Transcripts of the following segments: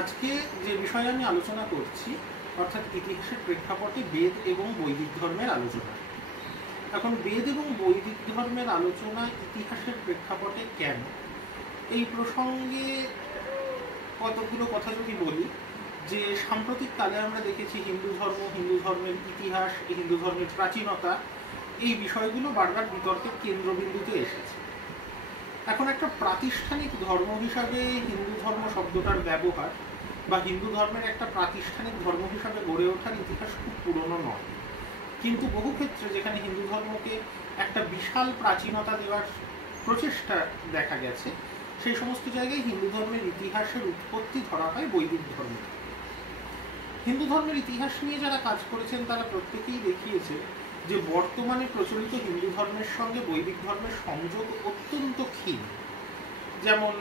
আজকে যে বিষয়ে আমি আলোচনা করছি অর্থাৎ ইতিহাসের প্রেক্ষাপটে বেদ এবং বৈদিক ধর্মের আলোচনা। এখন বেদ এবং বৈদিক ধর্মের আলোচনা ইতিহাসের প্রেক্ষাপটে কেন, এই প্রসঙ্গে কতগুলো কথা যদি বলি, যে সাম্প্রতিক কালে আমরা দেখেছি হিন্দু ধর্মের ইতিহাস, হিন্দু ধর্মের প্রাচীনতা, এই বিষয়গুলো বারবার বিতর্কের কেন্দ্রবিন্দুতে এসেছে। এখন একটা প্রাতিষ্ঠানিক ধর্ম হিসাবে হিন্দু ধর্ম শব্দটার ব্যবহার বা হিন্দু ধর্মের একটা প্রাতিষ্ঠানিক ধর্ম হিসাবে গড়ে ওঠার ইতিহাস খুব পুরনো নয়, কিন্তু বহু ক্ষেত্রে যেখানে হিন্দু ধর্মকে একটা বিশাল প্রাচীনতা দেওয়ার প্রচেষ্টা দেখা গেছে, সেই সমস্ত জায়গায় হিন্দু ধর্মের ইতিহাসের উৎপত্তি ধরা হয় বৈদিক ধর্ম। হিন্দু ধর্মের ইতিহাস নিয়ে যারা কাজ করেছেন তারা প্রত্যেকেই দেখিয়েছে যে বর্তমানে প্রচলিত হিন্দু ধর্মের সঙ্গে বৈদিক ধর্মের সংযোগ অত্যন্ত ক্ষীণ। যেমন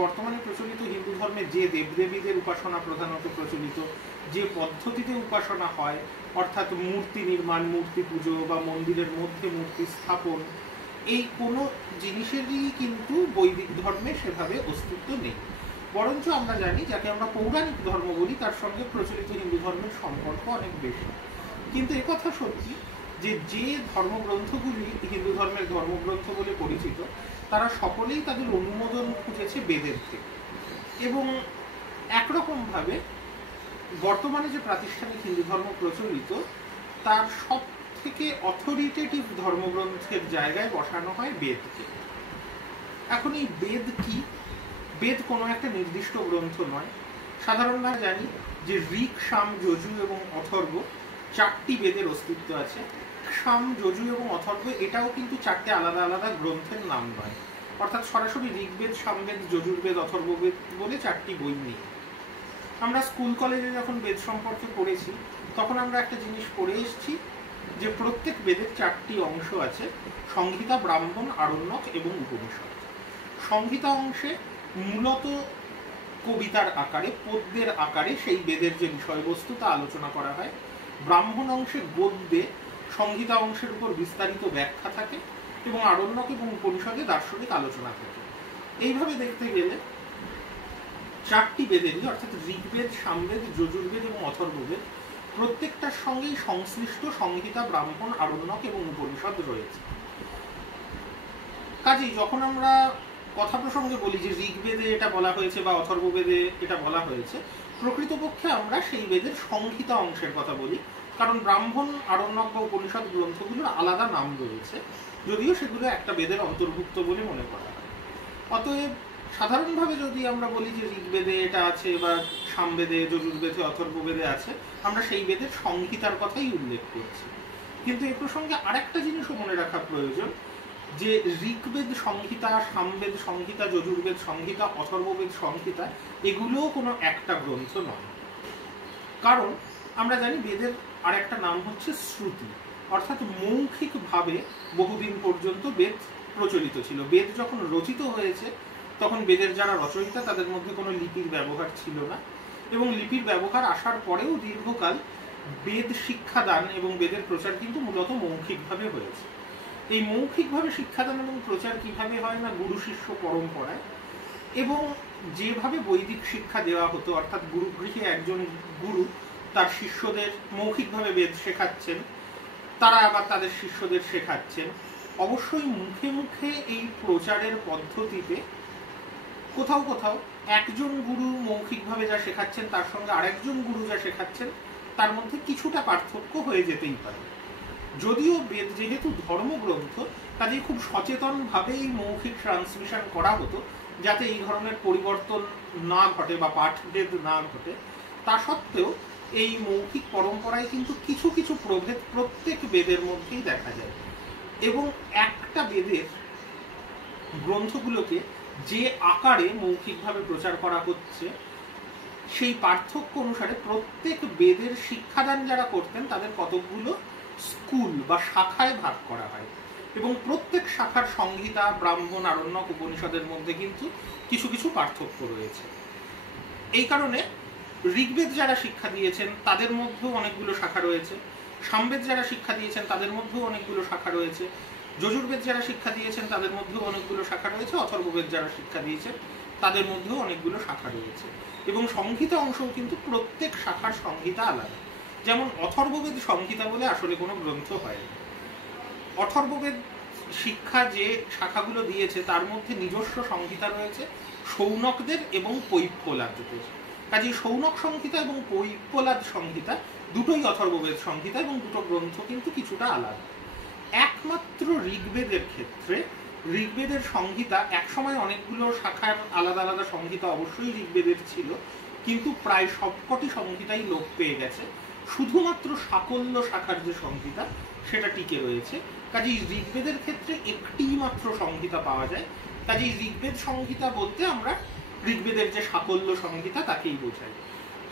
বর্তমানে প্রচলিত হিন্দু ধর্মে যে দেবদেবীদের উপাসনা প্রধানত প্রচলিত, যে পদ্ধতিতে উপাসনা হয়, অর্থাৎ মূর্তি নির্মাণ, মূর্তি পুজো বা মন্দিরের মধ্যে মূর্তি স্থাপন, এই কোনো জিনিসেরই কিন্তু বৈদিক ধর্মে সেভাবে অস্তিত্ব নেই। বরঞ্চ আমরা জানি যাকে আমরা পৌরাণিক ধর্ম বলি তার সঙ্গে প্রচলিত হিন্দু ধর্মের সম্পর্ক অনেক বেশি। কিন্তু একথা সত্যি যে যে ধর্মগ্রন্থগুলি হিন্দু ধর্মের ধর্মগ্রন্থ বলে পরিচিত, তারা সকলেই তাদের অনুমোদন খুঁজেছে বেদের থেকে। এবং একরকমভাবে বর্তমানে যে প্রাতিষ্ঠানিক হিন্দু ধর্ম প্রচলিত তার সব থেকে অথরিটেটিভ ধর্মগ্রন্থের জায়গায় বসানো হয় বেদকে। এখন এই বেদ কি? বেদ কোনো একটা নির্দিষ্ট গ্রন্থ নয়। সাধারণভাবে জানি যে ঋক, সাম, যজু এবং অথর্ব চারটি বেদের অস্তিত্ব আছে। সাম, যজু এবং অথর্ব এটাও কিন্তু চারটে আলাদা আলাদা গ্রন্থের নাম নয়, অর্থাৎ সরাসরি ঋগ্বেদ, সামবেদ, যজুর্বেদ, অথর্ববেদ বলে চারটি বই নেই। আমরা স্কুল কলেজে যখন বেদ সম্পর্কে পড়েছি তখন আমরা একটা জিনিস পড়ে এসেছি যে প্রত্যেক বেদের চারটি অংশ আছে: সংহিতা, ব্রাহ্মণ, আরণ্যক এবং উপনিষদ। সংহিতা অংশে মূলত কবিতার আকারে, পদ্যের আকারে সেই বেদের যে বিষয়বস্তু তা আলোচনা করা হয়। ব্রাহ্মণ অংশে গদ্যে সংহিতা অংশের উপর বিস্তারিত ব্যাখ্যা থাকে এবং আরণ্যক এবং উপনিষদে দার্শনিক আলোচনা থাকে। এইভাবে দেখতে গেলে চারটি বেদেরই অর্থাৎ ঋগ্বেদ, সামবেদ, যজুর্বেদ এবং অথর্ববেদ প্রত্যেকটার সঙ্গেই সংশ্লিষ্ট সংহিতা, ব্রাহ্মণ, আরণ্যক এবং উপনিষদ রয়েছে। কাজেই যখন আমরা কথা প্রসঙ্গে বলি যে ঋগ্বেদে এটা বলা হয়েছে বা অথর্ববেদে এটা বলা হয়েছে, প্রকৃতপক্ষে আমরা সেই বেদের সংহিতা অংশের কথা বলি, কারণ ব্রাহ্মণ, আরণ্যক বা উপনিষদ গ্রন্থগুলোর আলাদা নাম রয়েছে, যদিও সেগুলো একটা বেদের অন্তর্ভুক্ত বলে মনে করা হয়। অতএব সাধারণভাবে যদি আমরা বলি যে ঋগ্বেদে এটা আছে বা সামবেদে, যজুর্বেদে, অথর্ববেদে আছে, আমরা সেই বেদের সংহিতার কথাই উল্লেখ করছি। কিন্তু এ প্রসঙ্গে আরেকটা জিনিসও মনে রাখা প্রয়োজন যে ঋগ্বেদ সংহিতা, সামবেদ সংহিতা, যজুর্বেদ সংহিতা, অথর্ববেদ সংহিতা এগুলোও কোনো একটা গ্রন্থ নয়। কারণ আমরা জানি বেদের আরেকটা নাম হচ্ছে শ্রুতি, অর্থাৎ মৌখিকভাবে বহুদিন পর্যন্ত বেদ প্রচলিত ছিল। বেদ যখন রচিত হয়েছে তখন বেদের যারা রচয়িতা তাদের মধ্যে কোনো লিপির ব্যবহার ছিল না, এবং লিপির ব্যবহার আসার পরেও দীর্ঘকাল বেদ শিক্ষাদান এবং বেদের প্রচার কিন্তু মূলত মৌখিকভাবে হয়েছে। এই মৌখিকভাবে শিক্ষাদান এবং প্রচার কিভাবে হয় না, গুরু শিষ্য পরম্পরায়, এবং যেভাবে বৈদিক শিক্ষা দেওয়া হতো, অর্থাৎ গুরুগৃহে একজন গুরু তার শিষ্যদের মৌখিকভাবে বেদ শেখাচ্ছেন, তারা আবার তাদের শিষ্যদের শেখাচ্ছেন। অবশ্যই মুখে মুখে এই প্রচারের পদ্ধতিতে কোথাও কোথাও একজন গুরু মৌখিকভাবে যা শেখাচ্ছেন তার সঙ্গে আরেকজন গুরু যা শেখাচ্ছেন তার মধ্যে কিছুটা পার্থক্য হয়ে যেতেই পারে। যদিও বেদ যেহেতু ধর্মগ্রন্থ, কাজেই খুব সচেতনভাবে এই মৌখিক ট্রান্সমিশন করা হতো যাতে এই ধরনের পরিবর্তন না ঘটে বা পাঠভেদ না ঘটে। তা সত্ত্বেও এই মৌখিক পরম্পরায় কিন্তু কিছু কিছু প্রভেদ প্রত্যেক বেদের মধ্যেই দেখা যায়, এবং একটা বেদের গ্রন্থগুলোকে যে আকারে মৌখিকভাবে প্রচার করা হচ্ছে সেই পার্থক্য অনুসারে প্রত্যেক বেদের শিক্ষাদান যারা করতেন তাদের কতকগুলো স্কুল বা শাখায় ভাগ করা হয়, এবং প্রত্যেক শাখার সংহিতা, ব্রাহ্মণ, আরণ্যক, উপনিষদের মধ্যে কিন্তু কিছু কিছু পার্থক্য রয়েছে। এই কারণে ঋগ্বেদ যারা শিক্ষা দিয়েছেন তাদের মধ্যেও অনেকগুলো শাখা রয়েছে, সামবেদ যারা শিক্ষা দিয়েছেন তাদের মধ্যেও অনেকগুলো শাখা রয়েছে, যজুর্বেদ যারা শিক্ষা দিয়েছেন তাদের মধ্যেও অনেকগুলো শাখা রয়েছে, অথর্ববেদ যারা শিক্ষা দিয়েছেন তাদের মধ্যেও অনেকগুলো শাখা রয়েছে এবং সংহিতা অংশও কিন্তু প্রত্যেক শাখার সংহিতা আলাদা। যেমন অথর্ববেদ সংহিতা বলে আসলে কোনো গ্রন্থ হয় না। অথর্ববেদ শিক্ষা যে শাখাগুলো দিয়েছে তার মধ্যে নিজস্ব সংহিতা রয়েছে শৌনকদের এবং পৈপ্পলাদদের। কাজেই শৌনক সংহিতা এবং পৈপ্পলাদ সংহিতা দুটোই অথর্ববেদ সংহিতা এবং দুটো গ্রন্থ কিন্তু কিছুটা আলাদা। একমাত্র ঋগ্বেদের ক্ষেত্রে ঋগ্বেদের সংহিতা একসময় অনেকগুলো শাখার আলাদা আলাদা সংহিতা অবশ্যই ঋগ্বেদের ছিল, কিন্তু প্রায় সবকটি সংহিতাই লোপ পেয়ে গেছে। শুধুমাত্র সাকল্য শাখার যে সংহিতা সেটা টিকে রয়েছে। কাজেই ঋগ্বেদের ক্ষেত্রে একটি মাত্র সংহিতা পাওয়া যায়। কাজেই ঋগ্বেদ সংহিতা বলতে আমরা ঋগ্বেদের যে সাকল্য সংহিতা তাকেই বোঝাই।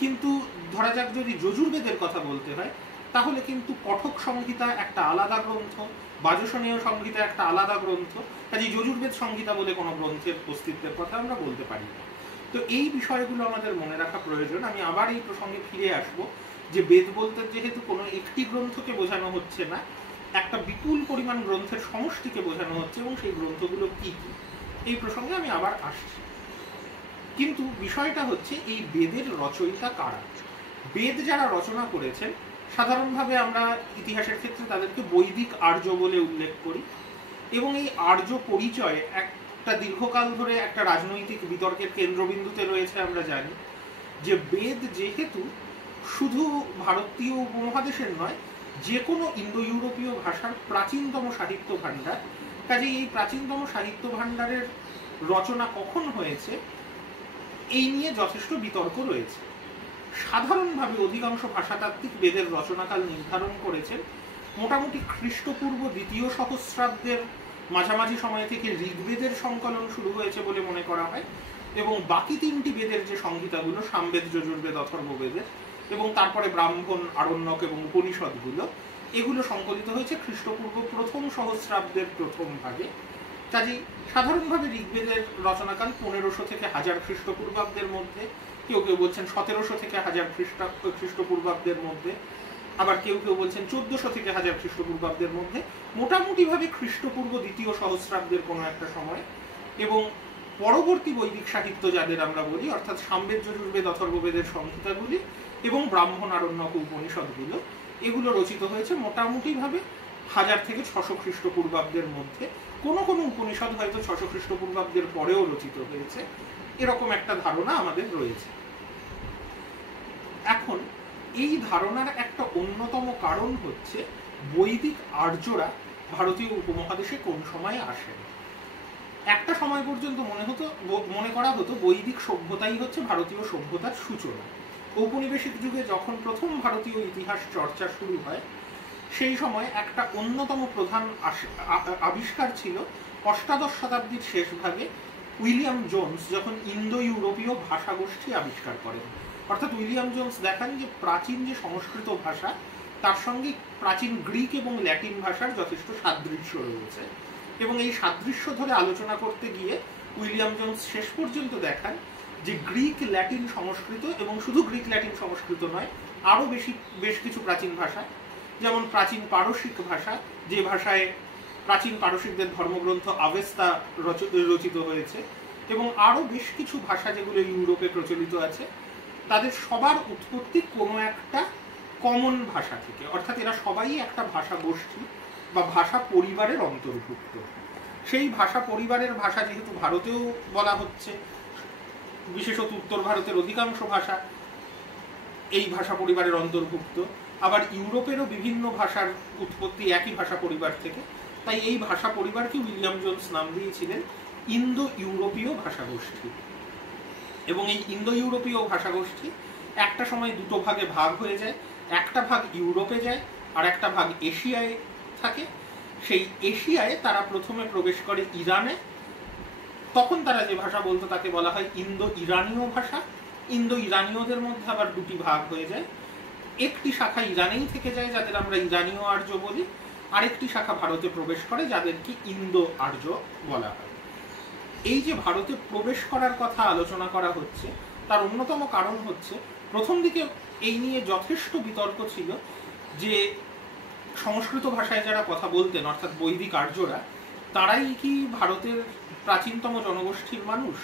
কিন্তু ধরা যাক যদি যজুর্বেদের কথা বলতে হয় তাহলে কিন্তু কঠক সংহিতা একটা আলাদা গ্রন্থ, বাজসনীয় সংহিতা একটা আলাদা গ্রন্থ। কাজেই যজুর্বেদ সংহিতা বলে কোনো গ্রন্থের অস্তিত্বের কথা আমরা বলতে পারি না। তো এই বিষয়গুলো আমাদের মনে রাখা প্রয়োজন। আমি আবার এই প্রসঙ্গে ফিরে আসব যে বেদ বলতে যেহেতু কোনো একটি গ্রন্থকে বোঝানো হচ্ছে না, একটা বিপুল পরিমাণ গ্রন্থের সমষ্টিকে বোঝানো হচ্ছে এবং সেই গ্রন্থগুলো কি কি এই প্রসঙ্গে আমি আবার আসছি। কিন্তু বিষয়টা হচ্ছে এই বেদের রচয়িতা কারা। বেদ যারা রচনা করেছেন সাধারণভাবে আমরা ইতিহাসের ক্ষেত্রে তাদেরকে বৈদিক আর্য বলে উল্লেখ করি এবং এই আর্য পরিচয় একটা দীর্ঘকাল ধরে একটা রাজনৈতিক বিতর্কের কেন্দ্রবিন্দুতে রয়েছে। আমরা জানি যে বেদ যেহেতু শুধু ভারতীয় উপমহাদেশের নয় যে কোনো ইন্দো ইউরোপীয় ভাষার প্রাচীনতম সাহিত্য ভাণ্ডার, কাজে এই প্রাচীনতম সাহিত্য ভাণ্ডারের রচনা কখন হয়েছে এই নিয়ে যথেষ্ট বিতর্ক রয়েছে। সাধারণভাবে অধিকাংশ ভাষাতাত্ত্বিক বেদের রচনাকাল নির্ধারণ করেছেন মোটামুটি খ্রিস্টপূর্ব 2য় সহস্রাব্দের মাঝামাঝি সময় থেকে ঋগ্বেদের সংকলন শুরু হয়েছে বলে মনে করা হয় এবং বাকি 3টি বেদের যে সংহিতাগুলো সামবেদ, যজুর্বেদ, অথর্ববেদের এবং তারপরে ব্রাহ্মণ, আরণ্যক এবং উপনিষদগুলো এগুলো সংকলিত হয়েছে খ্রিস্টপূর্ব 1ম সহস্রাব্দের প্রথম ভাগে। কাজেই সাধারণভাবে ঋগ্বেদের রচনাকাল 1500 থেকে 1000 খ্রিস্টপূর্বাব্দের মধ্যে, কেউ কেউ বলছেন 1700 থেকে 1000 খ্রিস্টপূর্বাব্দের মধ্যে, আবার কেউ কেউ বলছেন 1400 থেকে 1000 খ্রিস্টপূর্বাব্দের মধ্যে, মোটামুটিভাবে খ্রিস্টপূর্ব 2য় সহস্রাব্দের কোনো একটা সময়। এবং পরবর্তী বৈদিক সাহিত্য যাদের আমরা বলি অর্থাৎ সামবেদ, যজুর্বেদ, অথর্ববেদের সংহিতাগুলি এবং ব্রাহ্মণ, আরণ্যক, উপনিষদগুলো এগুলো রচিত হয়েছে মোটামুটিভাবে 1000 থেকে 600 খ্রিস্টপূর্বাব্দের মধ্যে। কোনো কোনো উপনিষদ হয়তো 600 খ্রিস্টপূর্বাব্দের পরেও রচিত হয়েছে, এরকম একটা ধারণা আমাদের রয়েছে। এখন এই ধারণার একটা অন্যতম কারণ হচ্ছে বৈদিক আর্যরা ভারতীয় উপমহাদেশে কোন সময়ে আসেন। একটা সময় পর্যন্ত মনে করা হতো বৈদিক সভ্যতাই হচ্ছে ভারতীয় সভ্যতার সূচনা। ঔপনিবেশিক যুগে যখন প্রথম ভারতীয় ইতিহাস চর্চা শুরু হয় সেই সময় একটা অন্যতম প্রধান আবিষ্কার ছিল অষ্টাদশ শতাব্দীর শেষ ভাগে উইলিয়াম জোন্স যখন ইন্দো ইউরোপীয় ভাষাগোষ্ঠী আবিষ্কার করেন। অর্থাৎ উইলিয়াম জোন্স দেখান যে প্রাচীন যে সংস্কৃত ভাষা তার সঙ্গে প্রাচীন গ্রিক এবং ল্যাটিন ভাষার যথেষ্ট সাদৃশ্য রয়েছে এবং এই সাদৃশ্য ধরে আলোচনা করতে গিয়ে উইলিয়াম জোন্স শেষ পর্যন্ত দেখান যে গ্রিক, ল্যাটিন, সংস্কৃত এবং শুধু গ্রিক, ল্যাটিন, সংস্কৃত নয় আরও বেশ কিছু প্রাচীন ভাষা, যেমন প্রাচীন পারসিক ভাষা, যে ভাষায় প্রাচীন পারসিকদের ধর্মগ্রন্থ আভেস্তা রচিত হয়েছে, এবং আরও বেশ কিছু ভাষা যেগুলো ইউরোপে প্রচলিত আছে, তাদের সবার উৎপত্তি কোনো একটা কমন ভাষা থেকে। অর্থাৎ এরা সবাই একটা ভাষা গোষ্ঠী বা ভাষা পরিবারের অন্তর্ভুক্ত। সেই ভাষা পরিবারের ভাষা যেহেতু ভারতেও বলা হচ্ছে, বিশেষত উত্তর ভারতের অধিকাংশ ভাষা এই ভাষা পরিবারের অন্তর্ভুক্ত, আবার ইউরোপেরও বিভিন্ন ভাষার উৎপত্তি একই ভাষা পরিবার থেকে, তাই এই ভাষা পরিবারকে উইলিয়াম জোন্স নাম দিয়েছিলেন ইন্দো ইউরোপীয় ভাষাগোষ্ঠী। এবং এই ইন্দো ইউরোপীয় ভাষাগোষ্ঠী একটা সময় দুটো ভাগে ভাগ হয়ে যায়, একটা ভাগ ইউরোপে যায় আর একটা ভাগ এশিয়ায় থাকে। সেই এশিয়ায় তারা প্রথমে প্রবেশ করে ইরানে, তখন তারা যে ভাষা বলতো তাকে বলা হয় ইন্দো ইরানীয় ভাষা। ইন্দো ইরানীয়দের মধ্যে আবার দুটি ভাগ হয়ে যায়, একটি শাখা ইরানেই থেকে যায় যাদের আমরা ইরানীয় আর্য বলি, আরেকটি শাখা ভারতে প্রবেশ করে যাদেরকে ইন্দো আর্য বলা হয়। এই যে ভারতে প্রবেশ করার কথা আলোচনা করা হচ্ছে তার অন্যতম কারণ হচ্ছে প্রথম দিকে এই নিয়ে যথেষ্ট বিতর্ক ছিল যে সংস্কৃত ভাষায় যারা কথা বলতেন অর্থাৎ বৈদিক আর্যরা, তারাই কি ভারতের প্রাচীনতম জনগোষ্ঠীর মানুষ,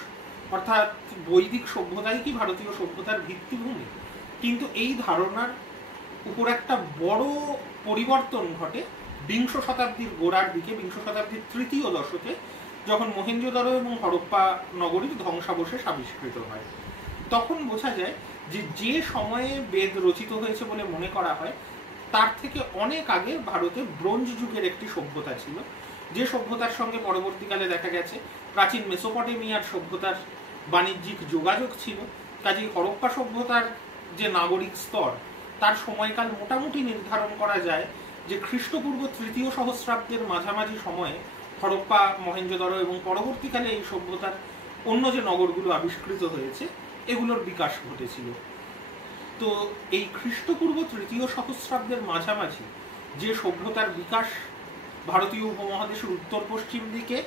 অর্থাৎ বৈদিক সভ্যতাই কি ভারতীয় সভ্যতার ভিত্তিভূমি। কিন্তু এই ধারণার উপর একটা বড় পরিবর্তন ঘটে বিংশ শতাব্দীর গোড়ার দিকে, বিংশ শতাব্দীর তৃতীয় দশকে, যখন মহেঞ্জোদারো এবং হরপ্পা নগরীর ধ্বংসাবশেষ আবিষ্কৃত হয়। তখন বোঝা যায় যে যে সময়ে বেদ রচিত হয়েছে বলে মনে করা হয় তার থেকে অনেক আগে ভারতে ব্রোঞ্জ যুগের একটি সভ্যতা ছিল, যে সভ্যতার সঙ্গে পরবর্তীকালে দেখা গেছে প্রাচীন মেসোপটেমিয়ার সভ্যতার বাণিজ্যিক যোগাযোগ ছিল। কাজেই হরপ্পা সভ্যতার যে নাগরিক স্তর তার সময়কাল মোটামুটি নির্ধারণ করা যায় যে খ্রিস্টপূর্ব তৃতীয় সহস্রাব্দের মাঝামাঝি সময়ে হরপ্পা, মহেঞ্জোদারো এবং পরবর্তীকালে এই সভ্যতার অন্য যে নগরগুলো আবিষ্কৃত হয়েছে এগুলোর বিকাশ ঘটেছিল। তো এই খ্রিস্টপূর্ব তৃতীয় সহস্রাব্দের মাঝামাঝি যে সভ্যতার বিকাশ ভারতীয় উপমহাদেশের উত্তর পশ্চিম দিকে,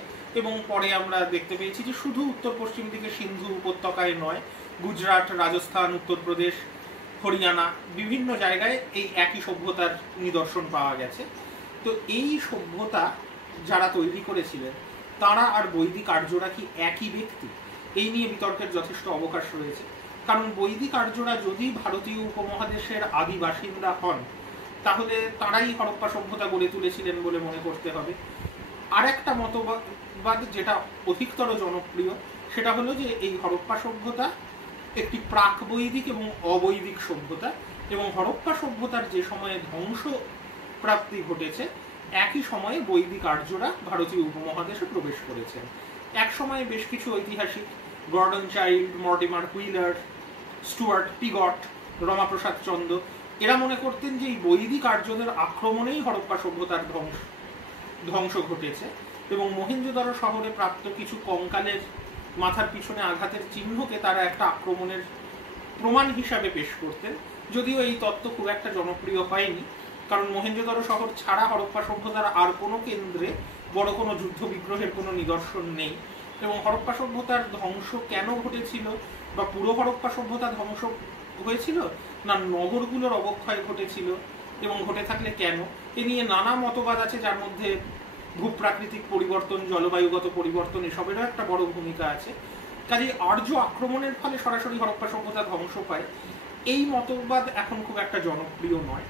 এবং পরে আমরা দেখতে পেয়েছি যে শুধু উত্তর পশ্চিম দিকে সিন্ধু উপত্যকায় নয়, গুজরাট, রাজস্থান, উত্তরপ্রদেশ, হরিয়ানা বিভিন্ন জায়গায় এই একই সভ্যতার নিদর্শন পাওয়া গেছে। তো এই সভ্যতা যারা তৈরি করেছিলেন তারা আর বৈদিক আর্যরা কি একই ব্যক্তি, এই নিয়ে বিতর্কের যথেষ্ট অবকাশ রয়েছে। কারণ বৈদিক আর্যরা যদি ভারতীয় উপমহাদেশের আদি বাসিন্দা হন তাহলে তারাই হরপ্পা সভ্যতা গড়ে তুলেছিলেন বলে মনে করতে হবে। আর একটা মতবাদ যেটা অধিকতর জনপ্রিয় সেটা হলো যে এই হরপ্পা সভ্যতা একটি প্রাক বৈদিক এবং অবৈদিক সভ্যতা, এবং হরপ্পা সভ্যতার যে সময়ে ধ্বংস প্রাপ্তি ঘটেছে একই সময়ে বৈদিক আর্যরা ভারতীয় উপমহাদেশে প্রবেশ করেছেন। এক সময়ে বেশ কিছু ঐতিহাসিক, Gordon Childe, Mortimer Wheeler, Stuart Piggott, Ramaprasad Chanda, এরা মনে করতেন যে এই বৈদিক আর্যদের আক্রমণেই হরপ্পা সভ্যতার ধ্বংস ঘটেছে, এবং মহেঞ্জোদারো শহরে প্রাপ্ত কিছু কঙ্কালের মাথার পিছনে আঘাতের চিহ্নকে তারা একটা আক্রমণের প্রমাণ হিসাবে পেশ করতেন। যদিও এই তত্ত্ব খুব একটা জনপ্রিয় হয়নি, কারণ মহেঞ্জোদারো শহর ছাড়া হরপ্পা সভ্যতার আর কোনো কেন্দ্রে বড় কোনো যুদ্ধ বিগ্রহের কোনো নিদর্শন নেই। এবং হরপ্পা সভ্যতার ধ্বংস কেন ঘটেছিল, বা পুরো হরপ্পা সভ্যতা ধ্বংস হয়েছিল না নগরগুলোর অবক্ষয় ঘটেছিল, এবং ঘটে থাকলে কেন, এ নিয়ে নানা মতবাদ আছে, যার মধ্যে ভূপ্রাকৃতিক পরিবর্তন, জলবায়ুগত পরিবর্তন এসবেরও একটা বড় ভূমিকা আছে। কাজে আর্য আক্রমণের ফলে সরাসরি হরপ্পা সভ্যতা ধ্বংস পায়, এই মতবাদ এখন খুব একটা জনপ্রিয় নয়।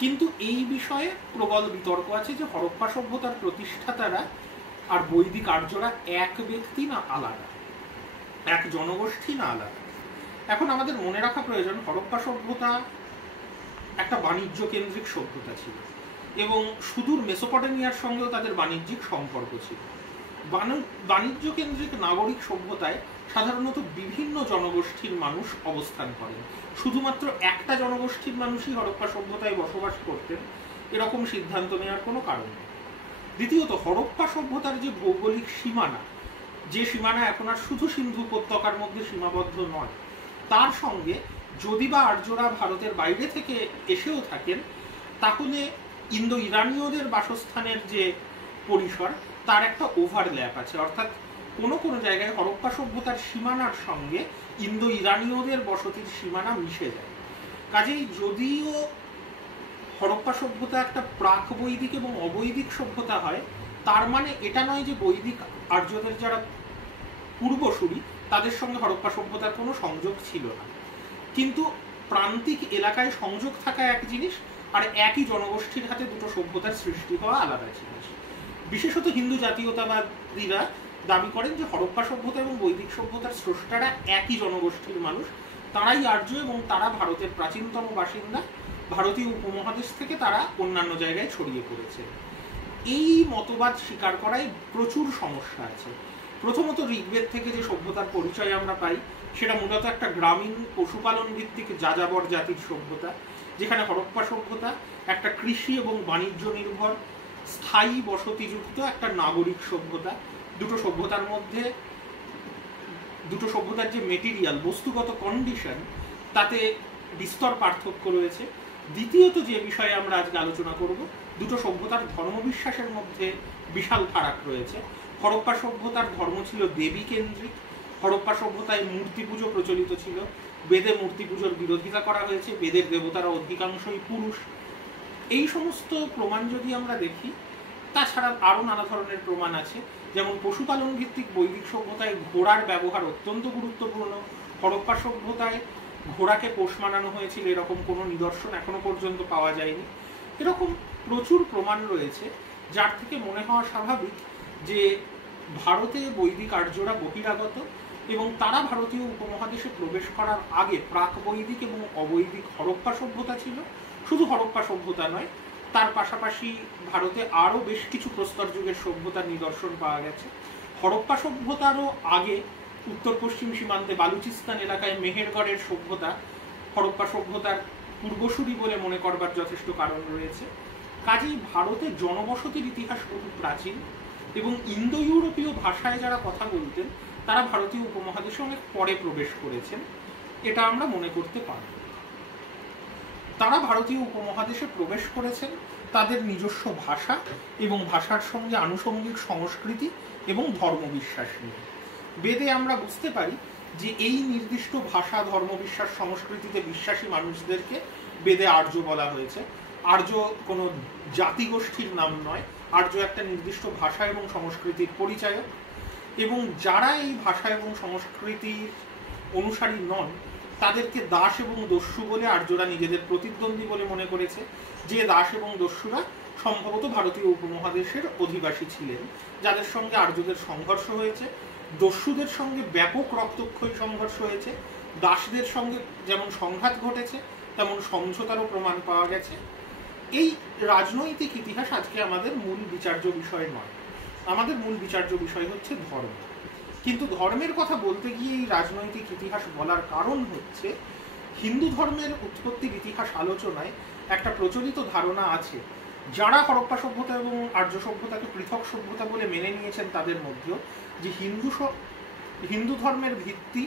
কিন্তু এই বিষয়ে প্রবল বিতর্ক আছে যে হরপ্পা সভ্যতার প্রতিষ্ঠাতারা আর বৈদিক আর্যরা এক ব্যক্তি না আলাদা, এক জনগোষ্ঠী না আলাদা। এখন আমাদের মনে রাখা প্রয়োজন হরপ্পা সভ্যতা একটা বাণিজ্য কেন্দ্রিক সভ্যতা ছিল, এবং সুদূর মেসোপটেমিয়ার সঙ্গেও তাদের বাণিজ্যিক সম্পর্ক ছিল। বাণিজ্য কেন্দ্রিক নাগরিক সভ্যতায় সাধারণত বিভিন্ন জনগোষ্ঠীর মানুষ অবস্থান করেন। শুধুমাত্র একটা জনগোষ্ঠীর মানুষই হরপ্পা সভ্যতায় বসবাস করতেন এরকম সিদ্ধান্ত নেওয়ার কোনো কারণ নেই। দ্বিতীয়ত, হরপ্পা সভ্যতার যে ভৌগোলিক সীমানা, যে সীমানা এখন আর শুধু সিন্ধু উপত্যকার মধ্যে সীমাবদ্ধ নয়, তার সঙ্গে যদি বা আর্যরা ভারতের বাইরে থেকে এসেও থাকেন তাহলে ইন্দো ইরানীয়দের বাসস্থানের যে পরিসর তার একটা ওভারল্যাপ আছে। অর্থাৎ কোনো কোনো জায়গায় হরপ্পা সভ্যতার সীমানার সঙ্গে ইন্দো ইরানীয়দের বসতির সীমানা মিশে যায়। কাজেই যদিও হরপ্পা সভ্যতা একটা প্রাক বৈদিক এবং অবৈদিক সভ্যতা হয়, তার মানে এটা নয় যে বৈদিক আর্যদের যারা পূর্বসূরি তাদের সঙ্গে হরপ্পা সভ্যতার কোনো সংযোগ ছিল না। কিন্তু প্রান্তিক এলাকায় সংযোগ থাকা এক জিনিস, আর একই জনগোষ্ঠীর হাতে দুটো সভ্যতার সৃষ্টি হওয়া আলাদা জিনিস। বিশেষত হিন্দু জাতীয়তাবাদীরা দাবি করেন যে হরপ্পা সভ্যতা এবং বৈদিক সভ্যতার স্রষ্টারা একই জনগোষ্ঠীর মানুষ, তারাই আর্য এবং তারা ভারতের প্রাচীনতম বাসিন্দা। ভারতীয় উপমহাদেশ থেকে তারা অন্যান্য জায়গায় ছড়িয়ে পড়েছে। এই মতবাদ স্বীকার করায় প্রচুর সমস্যা আছে। প্রথমত, ঋগ্বেদ থেকে যে সভ্যতার পরিচয় আমরা পাই সেটা মূলত একটা গ্রামীণ পশুপালন ভিত্তিক যাযাবর জাতির সভ্যতা, যেখানে হরপ্পা সভ্যতা একটা কৃষি এবং বাণিজ্য নির্ভর স্থায়ী বসতিযুক্ত একটা নাগরিক সভ্যতা। দুটো সভ্যতার যে মেটেরিয়াল, বস্তুগত কন্ডিশন, তাতে বিস্তর পার্থক্য রয়েছে। দ্বিতীয়ত, যে বিষয়ে আমরা আজকে আলোচনা করব, দুটো সভ্যতার ধর্মবিশ্বাসের মধ্যে বিশাল ফারাক রয়েছে। হরপ্পা সভ্যতার ধর্ম ছিল দেবী কেন্দ্রিক। হরপ্পা সভ্যতায় মূর্তি পুজো প্রচলিত ছিল। বেদে মূর্তি পুজোর বিরোধিতা করা হয়েছে। বেদের দেবতারা অধিকাংশই পুরুষ। এই সমস্ত প্রমাণ যদি আমরা দেখি, তাছাড়া আরও নানা ধরনের প্রমাণ আছে যেমন পশুপালন ভিত্তিক বৈদিক সভ্যতায় ঘোড়ার ব্যবহার অত্যন্ত গুরুত্বপূর্ণ। হরপ্পা সভ্যতায় ঘোড়াকে পোষ মানানো হয়েছিল এরকম কোনো নিদর্শন এখনো পর্যন্ত পাওয়া যায়নি। এরকম প্রচুর প্রমাণ রয়েছে যার থেকে মনে হওয়া স্বাভাবিক যে ভারতে বৈদিক আর্যরা বহিরাগত এবং তারা ভারতীয় উপমহাদেশে প্রবেশ করার আগে প্রাক বৈদিক এবং অবৈদিক হরপ্পা সভ্যতা ছিল। শুধু হরপ্পা সভ্যতা নয়, তার পাশাপাশি ভারতে আরও বেশ কিছু প্রস্তর যুগের সভ্যতার নিদর্শন পাওয়া গেছে। হরপ্পা সভ্যতারও আগে উত্তর পশ্চিম সীমান্তে বালুচিস্তান এলাকায় মেহেরগড়ের সভ্যতা হরপ্পা সভ্যতার পূর্বসূরি বলে মনে করবার যথেষ্ট কারণ রয়েছে। কাজেই ভারতে জনবসতির ইতিহাস বহু প্রাচীন এবং ইন্দো ইউরোপীয় ভাষায় যারা কথা বলতেন তারা ভারতীয় উপমহাদেশে অনেক পরে প্রবেশ করেছেন, এটা আমরা মনে করতে পারি। তারা ভারতীয় উপমহাদেশে প্রবেশ করেছেন তাদের নিজস্ব ভাষা এবং ভাষার সঙ্গে আনুষঙ্গিক সংস্কৃতি এবং ধর্মবিশ্বাস নিয়ে। বেদে আমরা বুঝতে পারি যে এই নির্দিষ্ট ভাষা, ধর্মবিশ্বাস, সংস্কৃতিতে বিশ্বাসী মানুষদেরকে বেদে আর্য বলা হয়েছে। আর্য কোনো জাতিগোষ্ঠীর নাম নয়, আর্য একটা নির্দিষ্ট ভাষা এবং সংস্কৃতির পরিচায়ক। এবং যারা এই ভাষা এবং সংস্কৃতির অনুসারী নন তাদেরকে দাস এবং দস্যু বলে আর্যরা নিজেদের প্রতিদ্বন্দ্বী বলে মনে করেছে। যে দাস এবং দস্যুরা সম্ভবত ভারতীয় উপমহাদেশের অধিবাসী ছিলেন, যাদের সঙ্গে আর্যদের সংঘর্ষ হয়েছে। দস্যুদের সঙ্গে ব্যাপক রক্তক্ষয়ী সংঘর্ষ হয়েছে। দাসদের সঙ্গে যেমন সংঘাত ঘটেছে তেমন সমঝোতারও প্রমাণ পাওয়া গেছে। এই রাজনৈতিক ইতিহাস আজকে আমাদের মূল বিচার্য বিষয় নয়। আমাদের মূল বিচার্য বিষয় হচ্ছে ধর্ম। কিন্তু ধর্মের কথা বলতে গিয়ে এই রাজনৈতিক ইতিহাস বলার কারণ হচ্ছে হিন্দু ধর্মের উৎপত্তির ইতিহাস আলোচনায় একটা প্রচলিত ধারণা আছে, যারা হরপ্পা সভ্যতা এবং আর্য সভ্যতাকে পৃথক সভ্যতা বলে মেনে নিয়েছেন তাদের মধ্যেও, যে হিন্দু ধর্মের ভিত্তি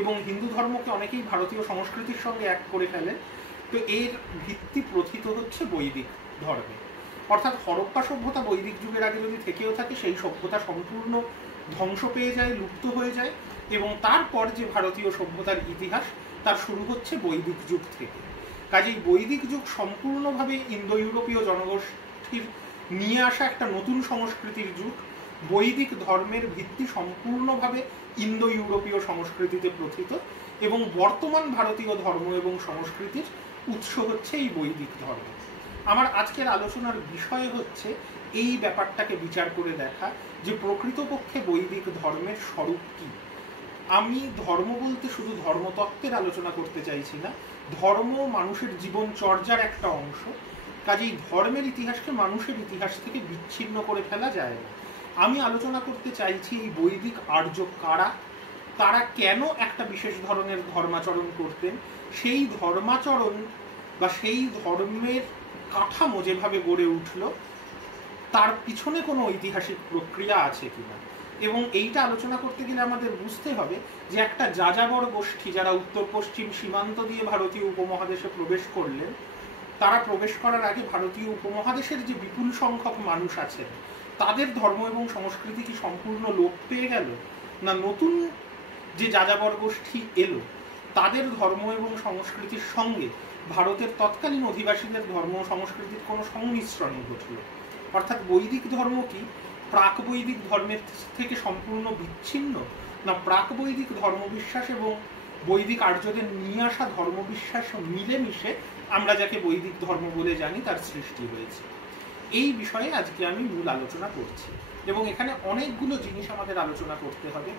এবং হিন্দু ধর্মকে অনেকেই ভারতীয় সংস্কৃতির সঙ্গে এক করে ফেলেন। তো এর ভিত্তি প্রথিত হচ্ছে বৈদিক ধর্মে। অর্থাৎ হরপ্পা সভ্যতা বৈদিক যুগের আগে যদি থেকেও থাকে সেই সভ্যতা সম্পূর্ণ ধ্বংস পেয়ে যায়, লুপ্ত হয়ে যায়, এবং তারপর যে ভারতীয় সভ্যতার ইতিহাস তার শুরু হচ্ছে বৈদিক যুগ থেকে। কাজেই বৈদিক যুগ সম্পূর্ণভাবে ইন্দো ইউরোপীয় জনগোষ্ঠীর নিয়ে আসা একটা নতুন সংস্কৃতির যুগ। বৈদিক ধর্মের ভিত্তি সম্পূর্ণভাবে ইন্দো ইউরোপীয় সংস্কৃতিতে প্রথিত এবং বর্তমান ভারতীয় ধর্ম এবং সংস্কৃতির উৎস হচ্ছে এই বৈদিক ধর্ম। আমার আজকের আলোচনার বিষয় হচ্ছে এই ব্যাপারটাকে বিচার করে দেখা যে প্রকৃতপক্ষে বৈদিক ধর্মের স্বরূপ কি। আমি ধর্ম বলতে শুধু ধর্মতত্ত্বের আলোচনা করতে চাইছি না, ধর্ম মানুষের জীবনচর্যার একটা অংশ। কাজেই ধর্মের ইতিহাসকে মানুষের ইতিহাস থেকে বিচ্ছিন্ন করে ফেলা যায় না। আমি আলোচনা করতে চাইছি এই বৈদিক আর্য কারা, তারা কেন একটা বিশেষ ধরনের ধর্মাচরণ করতেন, সেই ধর্মাচরণ বা সেই ধর্মের কাঠামো যেভাবে গড়ে উঠল তার পিছনে কোনো ঐতিহাসিক প্রক্রিয়া আছে কিনা। এবং এইটা আলোচনা করতে গেলে আমাদের বুঝতে হবে যে একটা যাযাবর গোষ্ঠী যারা উত্তর পশ্চিম সীমান্ত দিয়ে ভারতীয় উপমহাদেশে প্রবেশ করলেন, তারা প্রবেশ করার আগে ভারতীয় উপমহাদেশের যে বিপুল সংখ্যক মানুষ আছেন তাদের ধর্ম এবং সংস্কৃতি কি সম্পূর্ণ লোপ পেয়ে গেল, না নতুন যে যাযাবর গোষ্ঠী এলো তাদের ধর্ম এবং সংস্কৃতির সঙ্গে ভারতের তৎকালীন অধিবাসীদের ধর্ম ও সংস্কৃতির কোনো সংমিশ্রণই ঘটল। অর্থাৎ বৈদিক ধর্ম কি প্রাক বৈদিক ধর্মের থেকে সম্পূর্ণ বিচ্ছিন্ন, না প্রাক বৈদিক ধর্মবিশ্বাস এবং বৈদিক আর্যদের নিয়ে আসা ধর্মবিশ্বাস মিলেমিশে আমরা যাকে বৈদিক ধর্ম বলে জানি তার সৃষ্টি হয়েছে। এই বিষয়ে আজকে আমি মূল আলোচনা করছি এবং এখানে অনেকগুলো জিনিস আমাদের আলোচনা করতে হবে।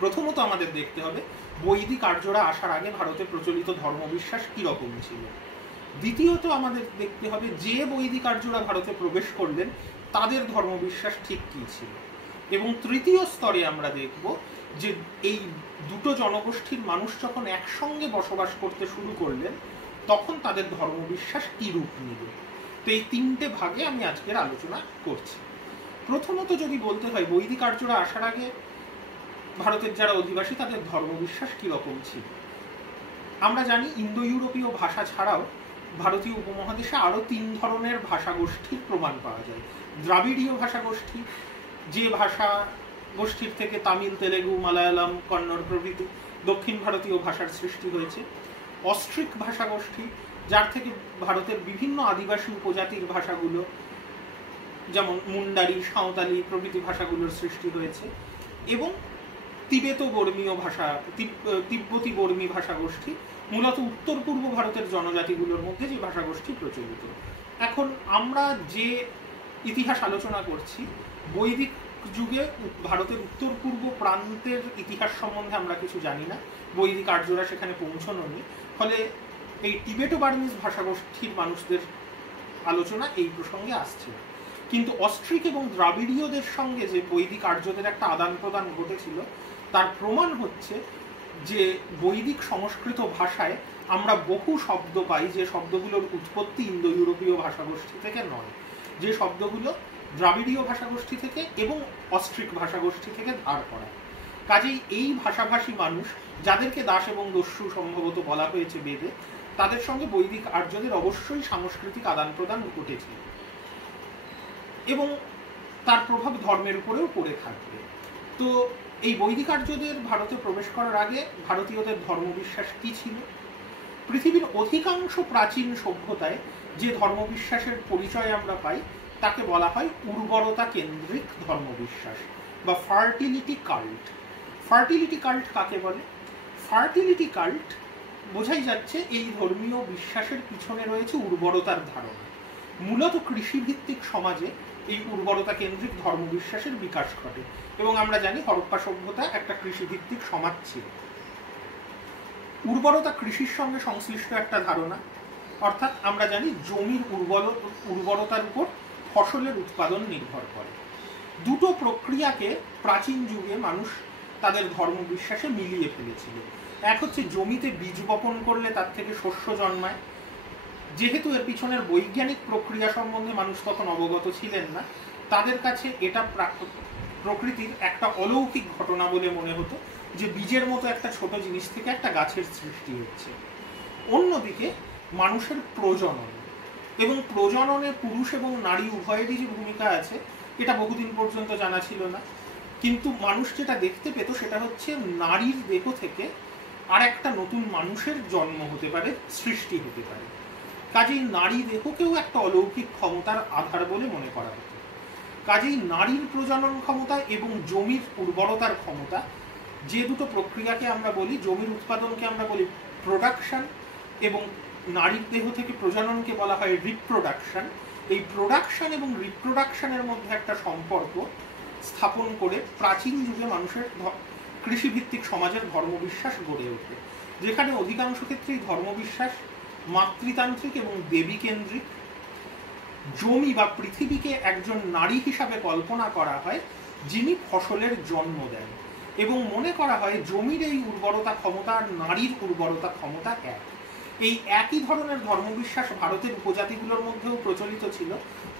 প্রথমত আমাদের দেখতে হবে বৈদিক আর্যরা আসার আগে ভারতে প্রচলিত ধর্মবিশ্বাস কিরকম ছিল। দ্বিতীয়ত আমাদের দেখতে হবে যে বৈদিক আর্যরা ভারতে প্রবেশ করলেন তাদের ধর্মবিশ্বাস ঠিক কী ছিল। এবং তৃতীয় স্তরে আমরা দেখব যে এই দুটো জনগোষ্ঠীর মানুষ যখন একসঙ্গে বসবাস করতে শুরু করলেন তখন তাদের ধর্মবিশ্বাস কী রূপ নিল। তো এই তিনটে ভাগে আমি আজকের আলোচনা করছি। প্রথমত যদি বলতে হয় বৈদিক আর্যরা আসার আগে ভারতের যারা অধিবাসী তাদের ধর্মবিশ্বাস কীরকম ছিল। আমরা জানি ইন্দো ইউরোপীয় ভাষা ছাড়াও ভারতীয় উপমহাদেশে আরও 3 ধরনের ভাষাগোষ্ঠীর প্রমাণ পাওয়া যায়। দ্রাবিড়ীয় ভাষাগোষ্ঠী, যে ভাষা গোষ্ঠীর থেকে তামিল, তেলেগু, মালায়ালাম, কন্নড় প্রভৃতি দক্ষিণ ভারতীয় ভাষার সৃষ্টি হয়েছে। অস্ট্রিক ভাষাগোষ্ঠী, যার থেকে ভারতের বিভিন্ন আদিবাসী উপজাতির ভাষাগুলো যেমন মুন্ডারি, সাঁওতালি প্রভৃতি ভাষাগুলোর সৃষ্টি হয়েছে, এবং তিব্বতী বর্মী ভাষাগোষ্ঠী, মূলত উত্তর পূর্ব ভারতের জনজাতিগুলোর মধ্যে যে ভাষাগোষ্ঠী প্রচলিত। এখন আমরা যে ইতিহাস আলোচনা করছি, বৈদিক যুগে ভারতের উত্তর পূর্ব প্রান্তের ইতিহাস সম্বন্ধে আমরা কিছু জানি না, বৈদিক আর্যরা সেখানে পৌঁছানোনি, ফলে এই টিবেটো বার্মিজ ভাষাগোষ্ঠীর মানুষদের আলোচনা এই প্রসঙ্গে আসছে। কিন্তু অস্ট্রিক এবং দ্রাবিড়ীয়দের সঙ্গে যে বৈদিক আর্যদের একটা আদান প্রদান ঘটেছিল, তার প্রমাণ হচ্ছে যে বৈদিক সংস্কৃত ভাষায় আমরা বহু শব্দ পাই যে শব্দগুলোর উৎপত্তি ইন্দো ইউরোপীয় ভাষাগোষ্ঠী থেকে নয়, যে শব্দগুলো দ্রাবিড়ীয় ভাষাগোষ্ঠী থেকে এবং অস্ট্রিক ভাষাগোষ্ঠী থেকে ধার করা। কাজেই এই ভাষাভাষী মানুষ, যাদেরকে দাস এবং দস্যু সম্ভবত বলা হয়েছে বেদে, তাদের সঙ্গে বৈদিক আর্যদের অবশ্যই সাংস্কৃতিক আদান প্রদান ঘটেছে এবং তার প্রভাব ধর্মের উপরেও পড়ে থাকবে। তো এই বৈদিক আর্যদের ভারতে প্রবেশ করার আগে ভারতীয়দের ধর্মবিশ্বাস কি ছিল? পৃথিবীর অধিকাংশ প্রাচীন সভ্যতায় যে ধর্মবিশ্বাসের পরিচয় আমরা পাই তাকে বলা হয় উর্বরতা কেন্দ্রিক ধর্মবিশ্বাস বা ফার্টিলিটি কাল্ট। ফার্টিলিটি কাল্ট কাকে বলে? ফার্টিলিটি কাল্ট বোঝাই যাচ্ছে এই ধর্মীয় বিশ্বাসের পিছনে রয়েছে উর্বরতার ধারণা। মূলত কৃষিভিত্তিক সমাজে এই উর্বরতা কেন্দ্রিক ধর্মবিশ্বাসের বিকাশ ঘটে, এবং আমরা জানি হরপ্পা সভ্যতা একটা কৃষিভিত্তিক সমাজ ছিল। উর্বরতা কৃষির সঙ্গে সংশ্লিষ্ট একটা ধারণা, অর্থাৎ আমরা জানি জমির উর্বরতার উপর ফসলের উৎপাদন নির্ভর করে। দুটো প্রক্রিয়াকে প্রাচীন যুগে মানুষ তাদের ধর্মবিশ্বাসে মিলিয়ে ফেলেছিল। এক হচ্ছে জমিতে বীজ বপন করলে তার থেকে শস্য জন্মায়। যেহেতু এর পিছনের বৈজ্ঞানিক প্রক্রিয়া সম্বন্ধে মানুষ তখন অবগত ছিলেন না, তাদের কাছে এটা প্রকৃতির একটা অলৌকিক ঘটনা বলে মনে হতো যে বীজের মতো একটা ছোট জিনিস থেকে একটা গাছের সৃষ্টি হচ্ছে। অন্যদিকে মানুষের প্রজনন, এবং প্রজননে পুরুষ এবং নারী উভয়েরই যে ভূমিকা আছে এটা বহুদিন পর্যন্ত জানা ছিল না। কিন্তু মানুষ যেটা দেখতে পেত সেটা হচ্ছে নারীর দেহ থেকে আর একটা নতুন মানুষের জন্ম হতে পারে, সৃষ্টি হতে পারে। কাজেই নারী দেহকেও একটা অলৌকিক ক্ষমতার আধার বলে মনে করা হতো। কাজেই নারীর প্রজনন ক্ষমতা এবং জমির উর্বরতার ক্ষমতা, যে দুটো প্রক্রিয়াকে আমরা বলি, জমির উৎপাদনকে আমরা বলি প্রোডাকশন এবং নারীর দেহ থেকে প্রজননকে বলা হয় রিপ্রোডাকশন, এই প্রোডাকশন এবং রিপ্রোডাকশনের মধ্যে একটা সম্পর্ক স্থাপন করে প্রাচীন যুগে মানুষের কৃষিভিত্তিক সমাজের ধর্মবিশ্বাস গড়ে ওঠে, যেখানে অধিকাংশ ক্ষেত্রেই ধর্মবিশ্বাস মাতৃতান্ত্রিক এবং দেবী কেন্দ্রিক। জমি বা পৃথিবীকে একজন নারী হিসাবে কল্পনা করা হয় যিনি ফসলের জন্ম দেন, এবং মনে করা হয় জমির এই উর্বরতা ক্ষমতা আর নারীর উর্বরতা ক্ষমতা এক। এই একই ধরনের ধর্মবিশ্বাস ভারতের উপজাতিগুলোর মধ্যেও প্রচলিত ছিল।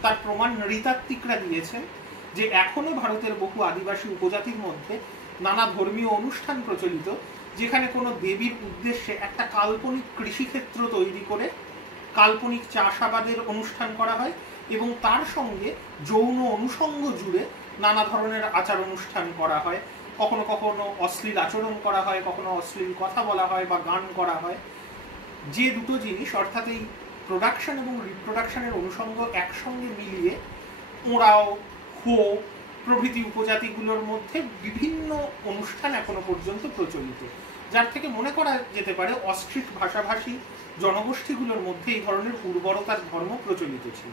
তার প্রমাণ নৃতাত্ত্বিকরা দিয়েছেন যে এখনো ভারতের বহু আদিবাসী উপজাতির মধ্যে নানা ধর্মীয় অনুষ্ঠান প্রচলিত, যেখানে কোনো দেবীর উদ্দেশ্যে একটা কাল্পনিক কৃষিক্ষেত্র তৈরি করে কাল্পনিক চাষাবাদের অনুষ্ঠান করা হয়, এবং তার সঙ্গে যৌন অনুষঙ্গ জুড়ে নানা ধরনের আচার অনুষ্ঠান করা হয়। কখনো কখনো অশ্লীল আচরণ করা হয়, কখনো অশ্লীল কথা বলা হয় বা গান করা হয়। যে দুটো জিনিস, অর্থাৎ এই প্রোডাকশন এবং রিপ্রোডাকশনের অনুষঙ্গ একসঙ্গে মিলিয়ে ওঁরাও, হো প্রভৃতি উপজাতিগুলোর মধ্যে বিভিন্ন অনুষ্ঠান এখনো পর্যন্ত প্রচলিত, যার থেকে মনে করা যেতে পারে অস্ট্রিক ভাষাভাষী জনগোষ্ঠীগুলোর মধ্যে এই ধরনের উর্বরতার ধর্ম প্রচলিত ছিল।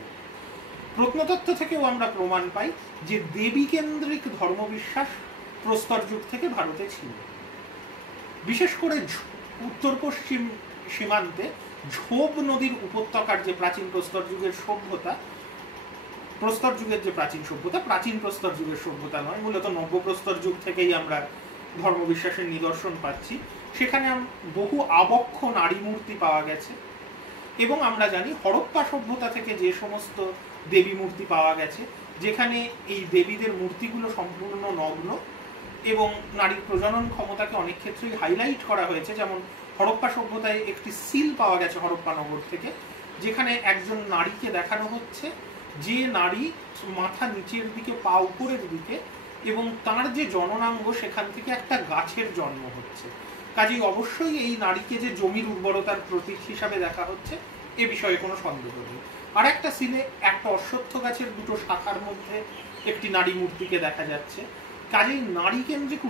প্রত্নতত্ত্ব থেকেও আমরা প্রমাণ পাই যে দেবী কেন্দ্রিক ধর্মবিশ্বাস প্রস্তর যুগ থেকে ভারতে ছিল। বিশেষ করে উত্তর পশ্চিম সীমান্তে ঝোব নদীর উপত্যকার যে প্রাচীন প্রস্তর যুগের সভ্যতা, প্রস্তর যুগের যে প্রাচীন সভ্যতা, প্রাচীন প্রস্তর যুগের সভ্যতা নয়, মূলত নব্যপ্রস্তর যুগ থেকেই আমরা ধর্মবিশ্বাসের নিদর্শন পাচ্ছি। সেখানে বহু আবক্ষ নারী মূর্তি পাওয়া গেছে, এবং আমরা জানি হরপ্পা সভ্যতা থেকে যে সমস্ত দেবী মূর্তি পাওয়া গেছে, যেখানে এই দেবীদের মূর্তিগুলো সম্পূর্ণ নগ্ন এবং নারীর প্রজনন ক্ষমতাকে অনেক ক্ষেত্রেই হাইলাইট করা হয়েছে। যেমন হরপ্পা সভ্যতায় একটি সিল পাওয়া গেছে হরপ্পা নগর থেকে, যেখানে একজন নারীকে দেখানো হচ্ছে, যে নারী মাথা নিচের দিকে, পা উপরের দিকে, এবং তার যে জননাঙ্গ সেখান থেকে একটা গাছের জন্ম হচ্ছে। কাজেই অবশ্যই এই নারীকে যে জমির উর্বরতার প্রতীক হিসাবে দেখা হচ্ছে এ বিষয়ে কোনো সন্দেহ নেই। আর একটা সিনে একটা অশ্বত্থ গাছের দুটো শাখার মধ্যে একটি নারী মূর্তিকে দেখা যাচ্ছে। কাজেই নারী কেন্দ্রিক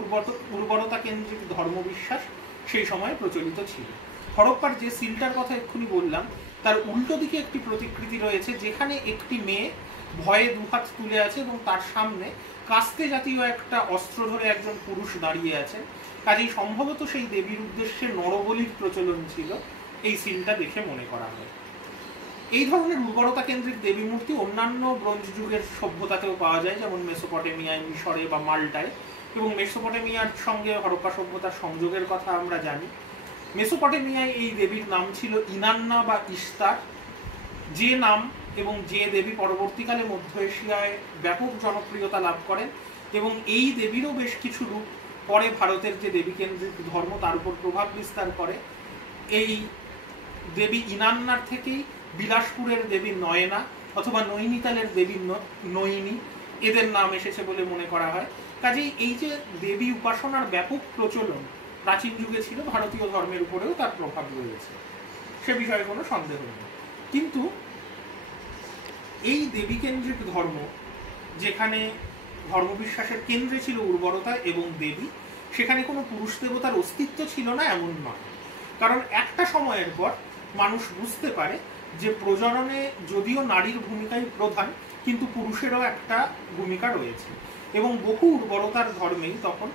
উর্বরতা কেন্দ্রিক ধর্মবিশ্বাস সেই সময় প্রচলিত ছিল। হরপ্পার যে সিলটার কথা এক্ষুনি বললাম তার উল্টো দিকে একটি প্রতিকৃতি রয়েছে, যেখানে একটি মেয়ে ভয়ে দুহাত তুলে আছে এবং তার সামনে কাস্তে জাতীয় একটা অস্ত্র ধরে একজন পুরুষ দাঁড়িয়ে আছেন। কাজেই সম্ভবত সেই দেবীর উদ্দেশ্যে নরবলির প্রচলন ছিল, এই সিনটা দেখে মনে করা হয়। এই ধরনের উর্বরতা কেন্দ্রিক দেবী মূর্তি অন্যান্য ব্রোঞ্জ যুগের সভ্যতাতেও পাওয়া যায়, যেমন মেসোপটেমিয়ায়, মিশরে বা মাল্টায়। এবং মেসোপটেমিয়ার সঙ্গে হরপ্পা সভ্যতার সংযোগের কথা আমরা জানি। মেসোপটেমিয়ায় এই দেবীর নাম ছিল ইনান্না বা ইস্তার, যে নাম এবং যে দেবী পরবর্তীকালে মধ্য এশিয়ায় ব্যাপক জনপ্রিয়তা লাভ করেন। এবং এই দেবীরও বেশ কিছু রূপ পরে ভারতের যে দেবীকেন্দ্রিক ধর্ম তার উপর প্রভাব বিস্তার করে। এই দেবী ইনান্নার থেকেই বিলাসপুরের দেবী নয়না অথবা নৈনিতালের দেবী নয়িনী এদের নাম এসেছে বলে মনে করা হয়। কাজেই এই যে দেবী উপাসনার ব্যাপক প্রচলন প্রাচীন যুগে ছিল, ভারতীয় ধর্মের উপরেও তার প্রভাব রয়েছে, সে বিষয়ে কোনো সন্দেহ নেই। কিন্তু এই দেবীকেন্দ্রিক ধর্ম, যেখানে ধর্মবিশ্বাসের কেন্দ্রে ছিল উর্বরতা এবং দেবী, সেখানে কোনো পুরুষ দেবতার অস্তিত্ব ছিল না এমন নয়। কারণ একটা সময়ের পর মানুষ বুঝতে পারে যে প্রজননে যদিও নারীর ভূমিকাই প্রধান, কিন্তু পুরুষেরও একটা ভূমিকা রয়েছে। এবং বহু উর্বরতার ধর্মেই তখন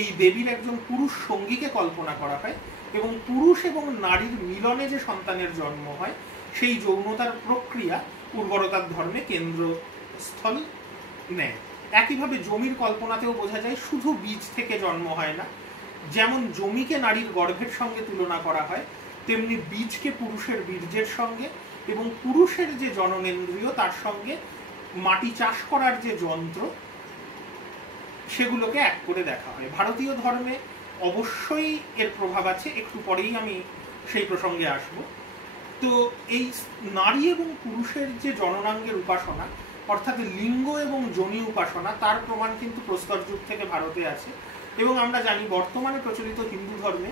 এই দেবীর একজন পুরুষ সঙ্গীকে কল্পনা করা হয়, এবং পুরুষ এবং নারীর মিলনে যে সন্তানের জন্ম হয় সেই যৌনতার প্রক্রিয়া উর্বরতার ধর্মে কেন্দ্রস্থল নেয়। একইভাবে জমির কল্পনাতেও বোঝা যায় শুধু বীজ থেকে জন্ম হয় না। যেমন জমিকে নারীর গর্ভের সঙ্গে তুলনা করা হয়, তেমনি বীজকে পুরুষের বীর্যের সঙ্গে এবং পুরুষের যে জননেন্দ্রিয় তার সঙ্গে মাটি চাষ করার যে যন্ত্র সেগুলোকে এক করে দেখা হয়। ভারতীয় ধর্মে অবশ্যই এর প্রভাব আছে, একটু পরেই আমি সেই প্রসঙ্গে আসব। তো এই নারী এবং পুরুষের যে জননাঙ্গের উপাসনা, অর্থাৎ লিঙ্গ এবং যোনি উপাসনা, তার প্রমাণ কিন্তু প্রস্তর যুগ থেকে ভারতে আছে। এবং আমরা জানি বর্তমানে প্রচলিত হিন্দু ধর্মে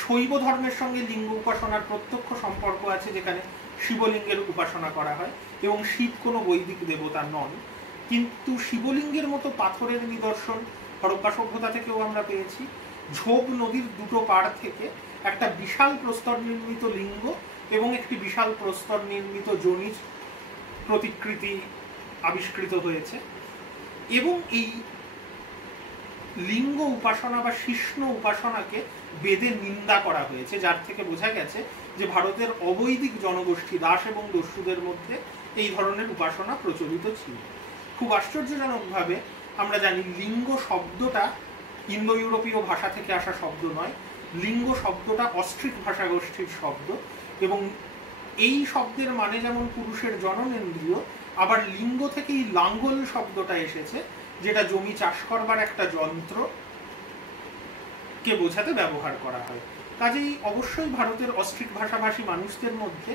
শৈব ধর্মের সঙ্গে লিঙ্গ উপাসনার প্রত্যক্ষ সম্পর্ক আছে, যেখানে শিবলিঙ্গের উপাসনা করা হয় এবং শিব কোনো বৈদিক দেবতা নন। কিন্তু শিবলিঙ্গের মতো পাথরের নিদর্শন হরপ্পা সভ্যতা থেকেও আমরা পেয়েছি। ঝোপ নদীর দুটো পাড় থেকে একটা বিশাল প্রস্তর নির্মিত লিঙ্গ এবং একটি বিশাল প্রস্তর নির্মিত যোনির প্রতিকৃতি আবিষ্কৃত হয়েছে। এবং এই লিঙ্গ উপাসনা বা শিষ্ণ উপাসনাকে বেদে নিন্দা করা হয়েছে, যার থেকে বোঝা গেছে যে ভারতের অবৈদিক জনগোষ্ঠী দাস এবং দস্যুদের মধ্যে এই ধরনের উপাসনা প্রচলিত ছিল। খুব আশ্চর্যজনকভাবে আমরা জানি লিঙ্গ শব্দটা ইন্দো ইউরোপীয় ভাষা থেকে আসা শব্দ নয়, লিঙ্গ শব্দটা অস্ট্রিক ভাষাগোষ্ঠীর শব্দ। এবং এই শব্দের মানে যেমন পুরুষের জননেন্দ্রিয়, আবার লিঙ্গ থেকেই লাঙ্গল শব্দটা এসেছে, যেটা জমি চাষ করবার একটা যন্ত্র কে বোঝাতে ব্যবহার করা হয়। কাজেই অবশ্যই ভারতের অস্ট্রিক ভাষাভাষী মানুষদের মধ্যে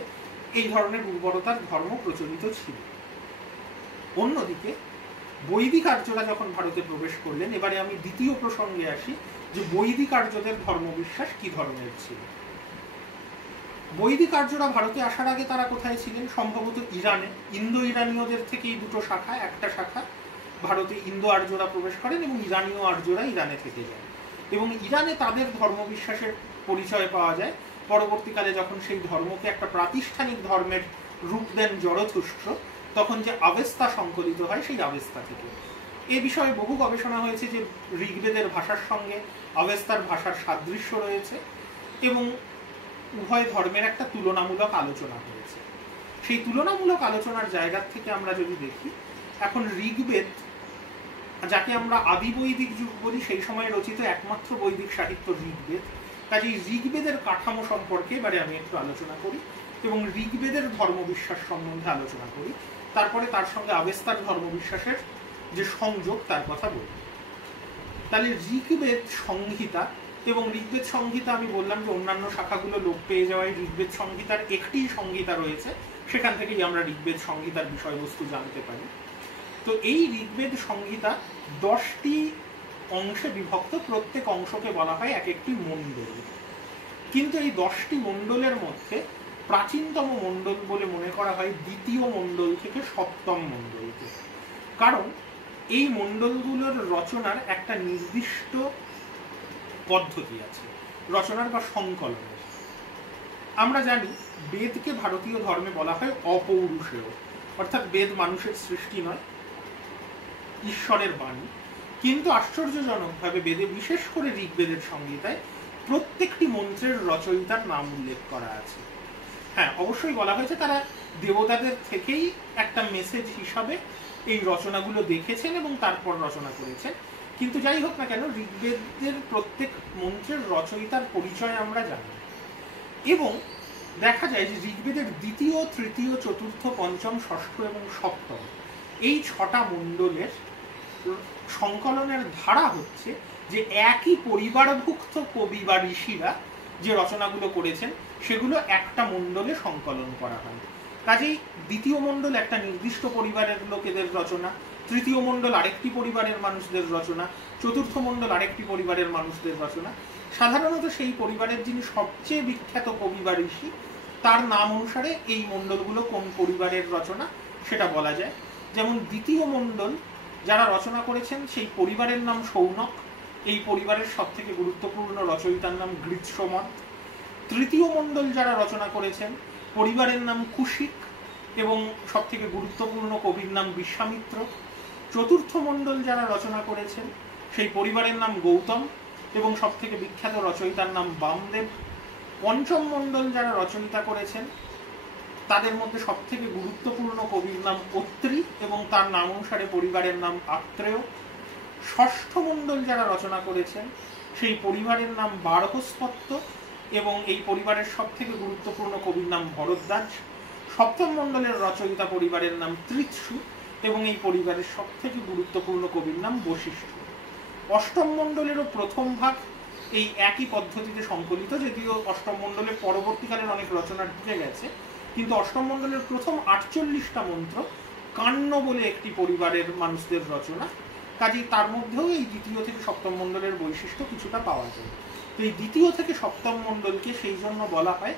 এই ধরনের উর্বরতার ধর্ম প্রচলিত ছিল। অন্যদিকে বৈদিক আর্যরা যখন ভারতে প্রবেশ করলেন, এবারে আমি দ্বিতীয় প্রসঙ্গে আসি যে বৈদিক আর্যদের ধর্মবিশ্বাস কি ধরনের ছিল। বৈদিক আর্যরা ভারতে আসার আগে তারা কোথায় ছিলেন? সম্ভবত ইরানে। ইন্দো ইরানীয়দের থেকেই দুটো শাখা, একটা শাখা ভারতে ইন্দো আর্যরা প্রবেশ করেন এবং ইরানীয় আর্যরা ইরানে থেকে যায়। এবং ইরানে তাদের ধর্মবিশ্বাসের পরিচয় পাওয়া যায় পরবর্তীকালে, যখন সেই ধর্মকে একটা প্রাতিষ্ঠানিক ধর্মের রূপ দেন জরথুস্ট্র, তখন যে আবেস্তা সংকলিত হয় সেই আবেস্তা থেকে। এ বিষয়ে বহু গবেষণা হয়েছে যে ঋগ্বেদের ভাষার সঙ্গে আবেস্তার ভাষার সাদৃশ্য রয়েছে এবং উভয় ধর্মের একটা তুলনামূলক আলোচনা হয়েছে। সেই তুলনামূলক আলোচনার জায়গা থেকে আমরা যদি দেখি, এখন ঋগ্বেদ, যাকে আমরা আদি বৈদিক যুগ বলি, সেই সময় রচিত একমাত্র বৈদিক সাহিত্য ঋগ্বেদ। কাজেই ঋগ্বেদের কাঠামো সম্পর্কে এবারে আমি একটু আলোচনা করি এবং ঋগ্বেদের ধর্মবিশ্বাস সম্বন্ধে আলোচনা করি। তারপরে তার সঙ্গে আবেস্তার ধর্মবিশ্বাসের যে সংযোগ তার কথা বলি। তাহলে ঋগ্বেদ সংহিতা, এবং ঋগ্বেদ সংহিতা আমি বললাম যে অন্যান্য শাখাগুলো লোপ পেয়ে যাওয়ায় ঋগ্বেদ সংহিতার একটি সংহিতা রয়েছে, সেখান থেকেই আমরা ঋগ্বেদ সংহিতার বিষয়বস্তু জানতে পারি। তো এই ঋগ্বেদ সংহিতা 10টি অংশে বিভক্ত, প্রত্যেক অংশকে বলা হয় এক একটি মণ্ডল। কিন্তু এই 10টি মণ্ডলের মধ্যে প্রাচীনতম মণ্ডল বলে মনে করা হয় দ্বিতীয় মণ্ডল থেকে সপ্তম মণ্ডলকে। কারণ এই মণ্ডলগুলোর রচনার একটা নির্দিষ্ট পদ্ধতি আছে, রচনার বা সংকলনের। আমরা জানি বেদকে ভারতীয় ধর্মে বলা হয় অপৌরুষেয়, অর্থাৎ বেদ মানুষের সৃষ্টি নয়, ঈশ্বরের বাণী। কিন্তু আশ্চর্যজনকভাবে বেদে, বিশেষ করে ঋগ্বেদের সংহিতায়, প্রত্যেকটি মন্ত্রের রচয়িতার নাম উল্লেখ করা আছে। হ্যাঁ, অবশ্যই বলা হয়েছে তারা দেবতাদের থেকেই একটা মেসেজ হিসাবে এই রচনাগুলো দেখেছেন এবং তারপর রচনা করেছেন। কিন্তু যাই হোক না কেন, ঋগ্বেদের প্রত্যেক মন্ত্রের রচয়িতার পরিচয় আমরা জানি। এবং দেখা যায় যে ঋগ্বেদের দ্বিতীয়, তৃতীয়, চতুর্থ, পঞ্চম, ষষ্ঠ এবং সপ্তম এই 6টা মণ্ডলের সংকলনের ধারা হচ্ছে যে একই পরিবারভুক্ত কবি বা ঋষিরা যে রচনাগুলো করেছেন সেগুলো একটা মণ্ডলে সংকলন করা হয়। কাজেই দ্বিতীয় মণ্ডল একটা নির্দিষ্ট পরিবারের লোকেদের রচনা, তৃতীয় মণ্ডল আরেকটি পরিবারের মানুষদের রচনা, চতুর্থ মণ্ডল আরেকটি পরিবারের মানুষদের রচনা। সাধারণত সেই পরিবারের যিনি সবচেয়ে বিখ্যাত কবি বা ঋষি, তার নাম অনুসারে এই মণ্ডলগুলো কোন পরিবারের রচনা সেটা বলা যায়। যেমন দ্বিতীয় মণ্ডল যারা রচনা করেছেন সেই পরিবারের নাম সৌনক, এই পরিবারের সব থেকে গুরুত্বপূর্ণ রচয়িতার নাম গৃৎসমত। তৃতীয় মণ্ডল যারা রচনা করেছেন পরিবারের নাম কুশিক এবং সব থেকে গুরুত্বপূর্ণ কবির নাম বিশ্বামিত্র। চতুর্থ মণ্ডল যারা রচনা করেছেন সেই পরিবারের নাম গৌতম এবং সব থেকে বিখ্যাত রচয়িতার নাম বামদেব। পঞ্চম মণ্ডল যারা রচয়িতা করেছেন তাদের মধ্যে সব থেকে গুরুত্বপূর্ণ কবির নাম অত্রি এবং তার নাম অনুসারে পরিবারের নাম আত্রেয়। ষষ্ঠ মণ্ডল যারা রচনা করেছেন সেই পরিবারের নাম বারহস্পত্য এবং এই পরিবারের সব থেকে গুরুত্বপূর্ণ কবির নাম ভরদ্বাজ। সপ্তম মণ্ডলের রচয়িতা পরিবারের নাম তৃৎসু এবং এই পরিবারের সব থেকে গুরুত্বপূর্ণ কবির নাম বশিষ্ঠ। অষ্টম মণ্ডলেরও প্রথম ভাগ এই একই পদ্ধতিতে সংকলিত, যদিও অষ্টম মণ্ডলের পরবর্তীকালের অনেক রচনা ঢুকে গেছে, কিন্তু অষ্টম মণ্ডলের প্রথম 48টা মন্ত্র কান্ন বলে একটি পরিবারের মানুষদের রচনা। কাজেই তার মধ্যেও এই দ্বিতীয় থেকে সপ্তম মণ্ডলের বৈশিষ্ট্য কিছুটা পাওয়া যায়। তো এই দ্বিতীয় থেকে সপ্তম মণ্ডলকে সেই জন্য বলা হয়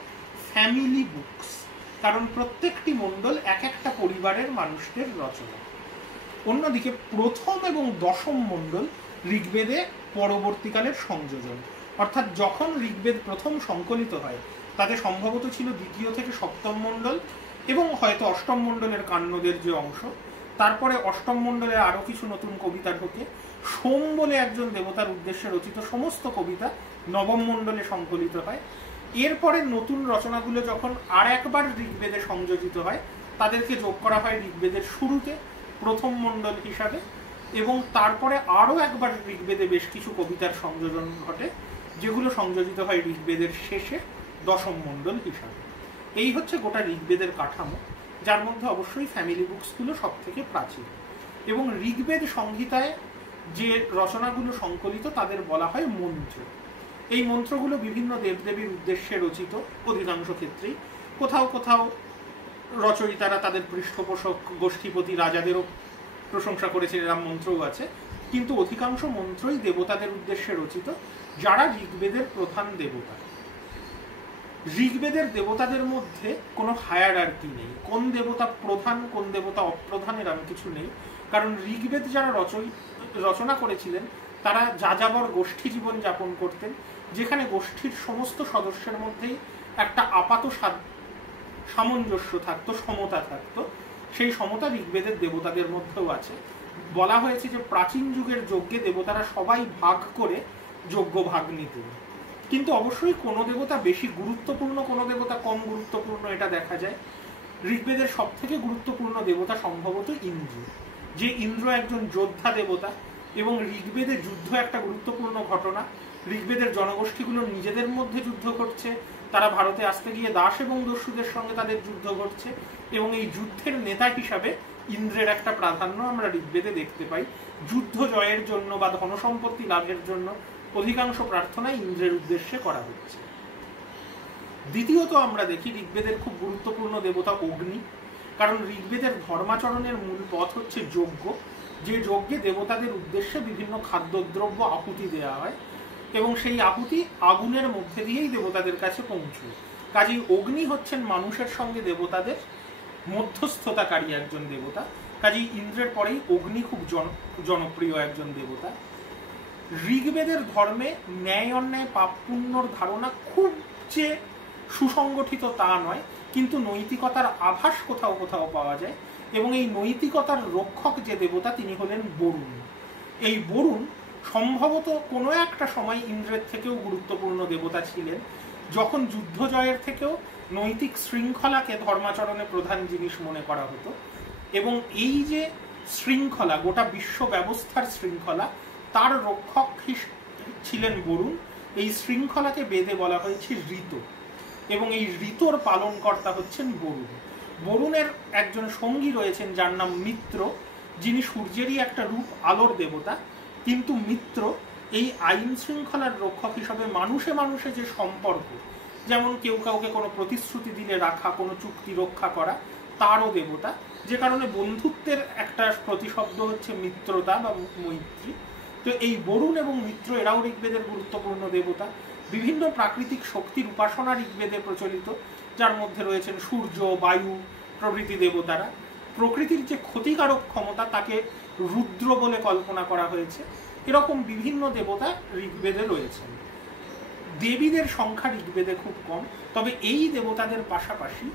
ফ্যামিলি বুকস, কারণ প্রত্যেকটি মণ্ডল এক একটা পরিবারের মানুষদের রচনা। অন্যদিকে প্রথম এবং দশম মণ্ডল ঋগ্বেদে পরবর্তীকালের সংযোজন, অর্থাৎ যখন ঋগ্বেদ প্রথম সংকলিত হয় তাতে সম্ভবত ছিল দ্বিতীয় থেকে সপ্তম মণ্ডল এবং হয়তো অষ্টম মণ্ডলের কান্নদের যে অংশ। তারপরে অষ্টম মণ্ডলে আরও কিছু নতুন কবিতা ঢোকে। সোম বলে একজন দেবতার উদ্দেশ্যে রচিত সমস্ত কবিতা নবম মণ্ডলে সংকলিত হয়। এরপরে নতুন রচনাগুলো যখন আর একবার ঋগ্বেদে সংযোজিত হয় তাদেরকে যোগ করা হয় ঋগ্বেদের শুরুতে প্রথম মণ্ডল হিসাবে, এবং তারপরে আরও একবার ঋগ্বেদে বেশ কিছু কবিতার সংযোজন ঘটে যেগুলো সংযোজিত হয় ঋগ্বেদের শেষে দশম মণ্ডল হিসাবে। এই হচ্ছে গোটা ঋগ্বেদের কাঠামো, যার মধ্যে অবশ্যই ফ্যামিলি বুকসগুলো সব থেকে প্রাচীন। এবং ঋগ্বেদ সংহিতায় যে রচনাগুলো সংকলিত তাদের বলা হয় মন্ত্র। এই মন্ত্রগুলো বিভিন্ন দেবদেবীর উদ্দেশ্যে রচিত অধিকাংশ ক্ষেত্রেই। কোথাও কোথাও রচয়িতারা তাদের পৃষ্ঠপোষক গোষ্ঠীপতি রাজাদেরও প্রশংসা করেছেন, এরম মন্ত্রও আছে, কিন্তু অধিকাংশ মন্ত্রই দেবতাদের উদ্দেশ্যে রচিত যারা ঋগ্বেদের প্রধান দেবতা। ঋগ্বেদের দেবতাদের মধ্যে কোনো হায়ারার্কি নেই, কোন দেবতা প্রধান কোন দেবতা অপ্রধান এরকম কিছু নেই, কারণ ঋগ্বেদ যারা রচনা করেছিলেন তারা যাযাবর গোষ্ঠী জীবন যাপন করতেন, যেখানে গোষ্ঠীর সমস্ত সদস্যের মধ্যেই একটা আপাত সামঞ্জস্য থাকতো, সমতা থাকতো। সেই সমতা ঋগ্বেদের দেবতাদের মধ্যেও আছে। বলা হয়েছে যে প্রাচীন যুগের যজ্ঞে দেবতারা সবাই ভাগ করে যজ্ঞ ভাগ নিতেন, কিন্তু অবশ্যই কোনো দেবতা বেশি গুরুত্বপূর্ণ কোনো দেবতা কম গুরুত্বপূর্ণ এটা দেখা যায়। ঋগ্বেদের সব থেকে গুরুত্বপূর্ণ দেবতা সম্ভবত ইন্দ্র, যে ইন্দ্র একজন যোদ্ধা দেবতা এবং ঋগ্বেদে যুদ্ধ একটা গুরুত্বপূর্ণ ঘটনা। ঋগ্বেদের জনগোষ্ঠীগুলো নিজেদের মধ্যে যুদ্ধ করছে, তারা ভারতে আসতে গিয়ে দাস এবং দস্যুদের সঙ্গে তাদের যুদ্ধ ঘটছে, এবং এই যুদ্ধের নেতা হিসাবে ইন্দ্রের একটা প্রাধান্য আমরা ঋগ্বেদে দেখতে পাই। যুদ্ধ জয়ের জন্য বা ধনসম্পত্তি লাভের জন্য অধিকাংশ প্রার্থনা ইন্দ্রের উদ্দেশ্যে করা হচ্ছে। দ্বিতীয়ত আমরা দেখি ঋগ্বেদের খুব গুরুত্বপূর্ণ দেবতা অগ্নি, কারণ ঋগ্বেদের ধর্মাচরণের মূল পথ হচ্ছে যজ্ঞ, যে যজ্ঞে দেবতাদের উদ্দেশ্যে বিভিন্ন খাদ্যদ্রব্য আহুতি দেওয়া হয় এবং সেই আহুতি আগুনের মধ্যে দিয়েই দেবতাদের কাছে পৌঁছয়। কাজেই অগ্নি হচ্ছেন মানুষের সঙ্গে দেবতাদের মধ্যস্থতাকারী একজন দেবতা। কাজেই ইন্দ্রের পরেই অগ্নি খুব জনপ্রিয় একজন দেবতা। ঋগ্বেদের ধর্মে ন্যায় অন্যায় পাপ পুণ্যর ধারণা খুব যে সুসংগঠিত তা নয়, কিন্তু নৈতিকতার আভাস কোথাও কোথাও পাওয়া যায়। এবং এই নৈতিকতার রক্ষক যে দেবতা তিনি হলেন বরুণ। এই বরুণ সম্ভবত কোনো একটা সময় ইন্দ্রের থেকেও গুরুত্বপূর্ণ দেবতা ছিলেন, যখন যুদ্ধ জয়ের থেকেও নৈতিক শৃঙ্খলাকে ধর্মাচরণে প্রধান জিনিস মনে করা হতো। এবং এই যে শৃঙ্খলা, গোটা বিশ্ব ব্যবস্থার শৃঙ্খলা, তার রক্ষক ছিলেন বরুণ। এই শৃঙ্খলাকে বেদে বলা হয়েছে ঋত, এবং এই ঋতর পালনকর্তা হচ্ছেন বরুণ। বরুণের একজন সঙ্গী রয়েছেন যার নাম মিত্র, যিনি সূর্যেরই একটা রূপ, আলোর দেবতা। কিন্তু মিত্র এই আইন শৃঙ্খলার রক্ষক হিসাবে মানুষে মানুষে যে সম্পর্ক, যেমন কেউ কাউকে কোনো প্রতিশ্রুতি দিলে রাখা, কোনো চুক্তি রক্ষা করা, তারও দেবতা। যে কারণে বন্ধুত্বের একটা প্রতিশব্দ হচ্ছে মিত্রতা বা মৈত্রী। তো এই বরুণ এবং মিত্র এরাও ঋগ্বেদের গুরুত্বপূর্ণ দেবতা। বিভিন্ন প্রাকৃতিক শক্তির উপাসনা ঋগ্বেদে প্রচলিত, যার মধ্যে রয়েছেন সূর্য, বায়ু প্রভৃতি দেবতারা। প্রকৃতির যে ক্ষতিকারক ক্ষমতা তাকে রুদ্র বলে কল্পনা করা হয়েছে। এরকম বিভিন্ন দেবতা ঋগ্বেদে রয়েছেন। দেবীদের সংখ্যা ঋগ্বেদে খুব কম, তবে এই দেবতাদের পাশাপাশি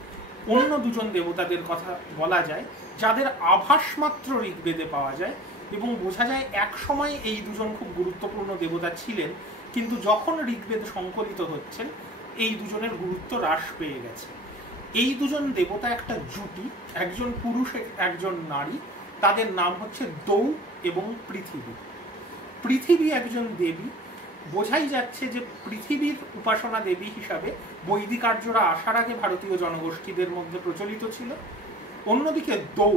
অন্য দুজন দেবতাদের কথা বলা যায় যাদের আভাস মাত্র ঋগ্বেদে পাওয়া যায়, এবং বোঝা যায় এক সময় এই দুজন খুব গুরুত্বপূর্ণ দেবতা ছিলেন, কিন্তু যখন ঋগ্বেদ সংকলিত হচ্ছেন এই দুজনের গুরুত্ব হ্রাস পেয়ে গেছে। এই দুজন দেবতা একটা জুটি, একজন পুরুষ একজন নারী। তাদের নাম হচ্ছে দৌ এবং পৃথিবী। পৃথিবী একজন দেবী, বোঝাই যাচ্ছে যে পৃথিবীর উপাসনা দেবী হিসাবে বৈদিক আর্যরা আসার আগে ভারতীয় জনগোষ্ঠীদের মধ্যে প্রচলিত ছিল। অন্যদিকে দৌ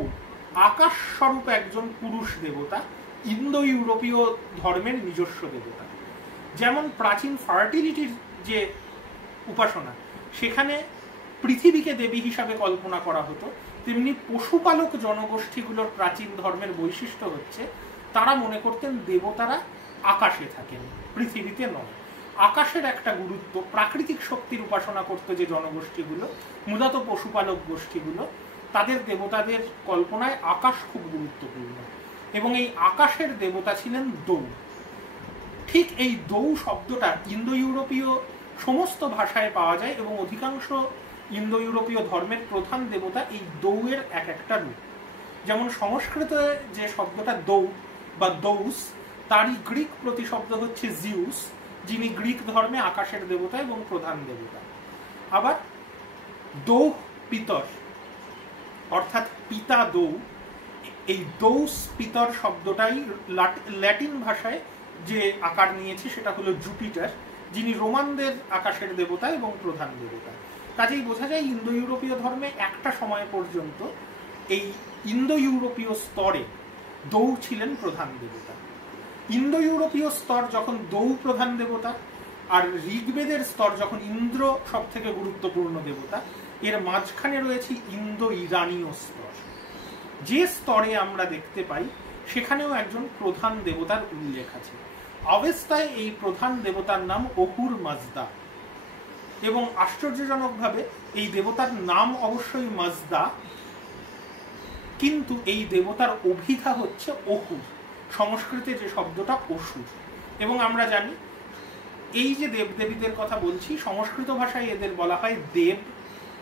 আকাশ স্বরূপ একজন পুরুষ দেবতা, ইন্দো ইউরোপীয় ধর্মের নিজস্ব দেবতা। যেমন প্রাচীন ফার্টিলিটির যে উপাসনা, সেখানে পৃথিবীকে দেবী হিসাবে কল্পনা করা হতো, তেমনি পশুপালক জনগোষ্ঠীগুলোর প্রাচীন ধর্মের বৈশিষ্ট্য হচ্ছে তারা মনে করতেন দেবতারা আকাশে থাকেন, পৃথিবীতে নয়। আকাশের একটা গুরুত্ব, প্রাকৃতিক শক্তির উপাসনা করতে যে জনগোষ্ঠীগুলো, মূলত পশুপালক গোষ্ঠীগুলো, তাদের দেবতাদের কল্পনায় আকাশ খুব গুরুত্বপূর্ণ। এবং এই আকাশের দেবতা ছিলেন দৌ। ঠিক এই দৌ শব্দটা ইন্দো ইউরোপীয় সমস্ত ভাষায় পাওয়া যায়, এবং অধিকাংশ ইন্দো ইউরোপীয় ধর্মের প্রধান দেবতা এই দৌয়ের এক একটা রূপ। যেমন সংস্কৃতে যে শব্দটা দৌ বা দৌস, তারই গ্রিক প্রতিশব্দ হচ্ছে জিউস, যিনি গ্রিক ধর্মে আকাশের দেবতা এবং প্রধান দেবতা। আবার দৌ পিতর অর্থাৎ পিতা দৌ, এই দৌস পিতর শব্দটাই ল্যাটিন ভাষায় যে আকার নিয়েছে সেটা হলো জুপিটার, যিনি রোমানদের আকাশের দেবতা এবং প্রধান দেবতা। কাজেই বোঝা যায় ইন্দো ইউরোপীয় ধর্মে একটা সময় পর্যন্ত এই ইন্দো ইউরোপীয় স্তরে দৌ ছিলেন প্রধান দেবতা। ইন্দো ইউরোপীয় স্তর যখন দৌ প্রধান দেবতা, আর ঋগ্বেদের স্তর যখন ইন্দ্র সব থেকে গুরুত্বপূর্ণ দেবতা, এর মাঝখানে রয়েছে ইন্দো ইরানীয় স্তর। যে স্তরে আমরা দেখতে পাই সেখানেও একজন প্রধান দেবতার উল্লেখ আছে। অবস্থায় এই প্রধান দেবতার নাম অহুর মাজদা, এবং আশ্চর্যজনকভাবে এই দেবতার নাম অবশ্যই মাজদা, কিন্তু এই দেবতার অভিধা হচ্ছে অহুর, সংস্কৃতে যে শব্দটা অসুর। এবং আমরা জানি এই যে দেবদেবীদের কথা বলছি, সংস্কৃত ভাষায় এদের বলা হয় দেব।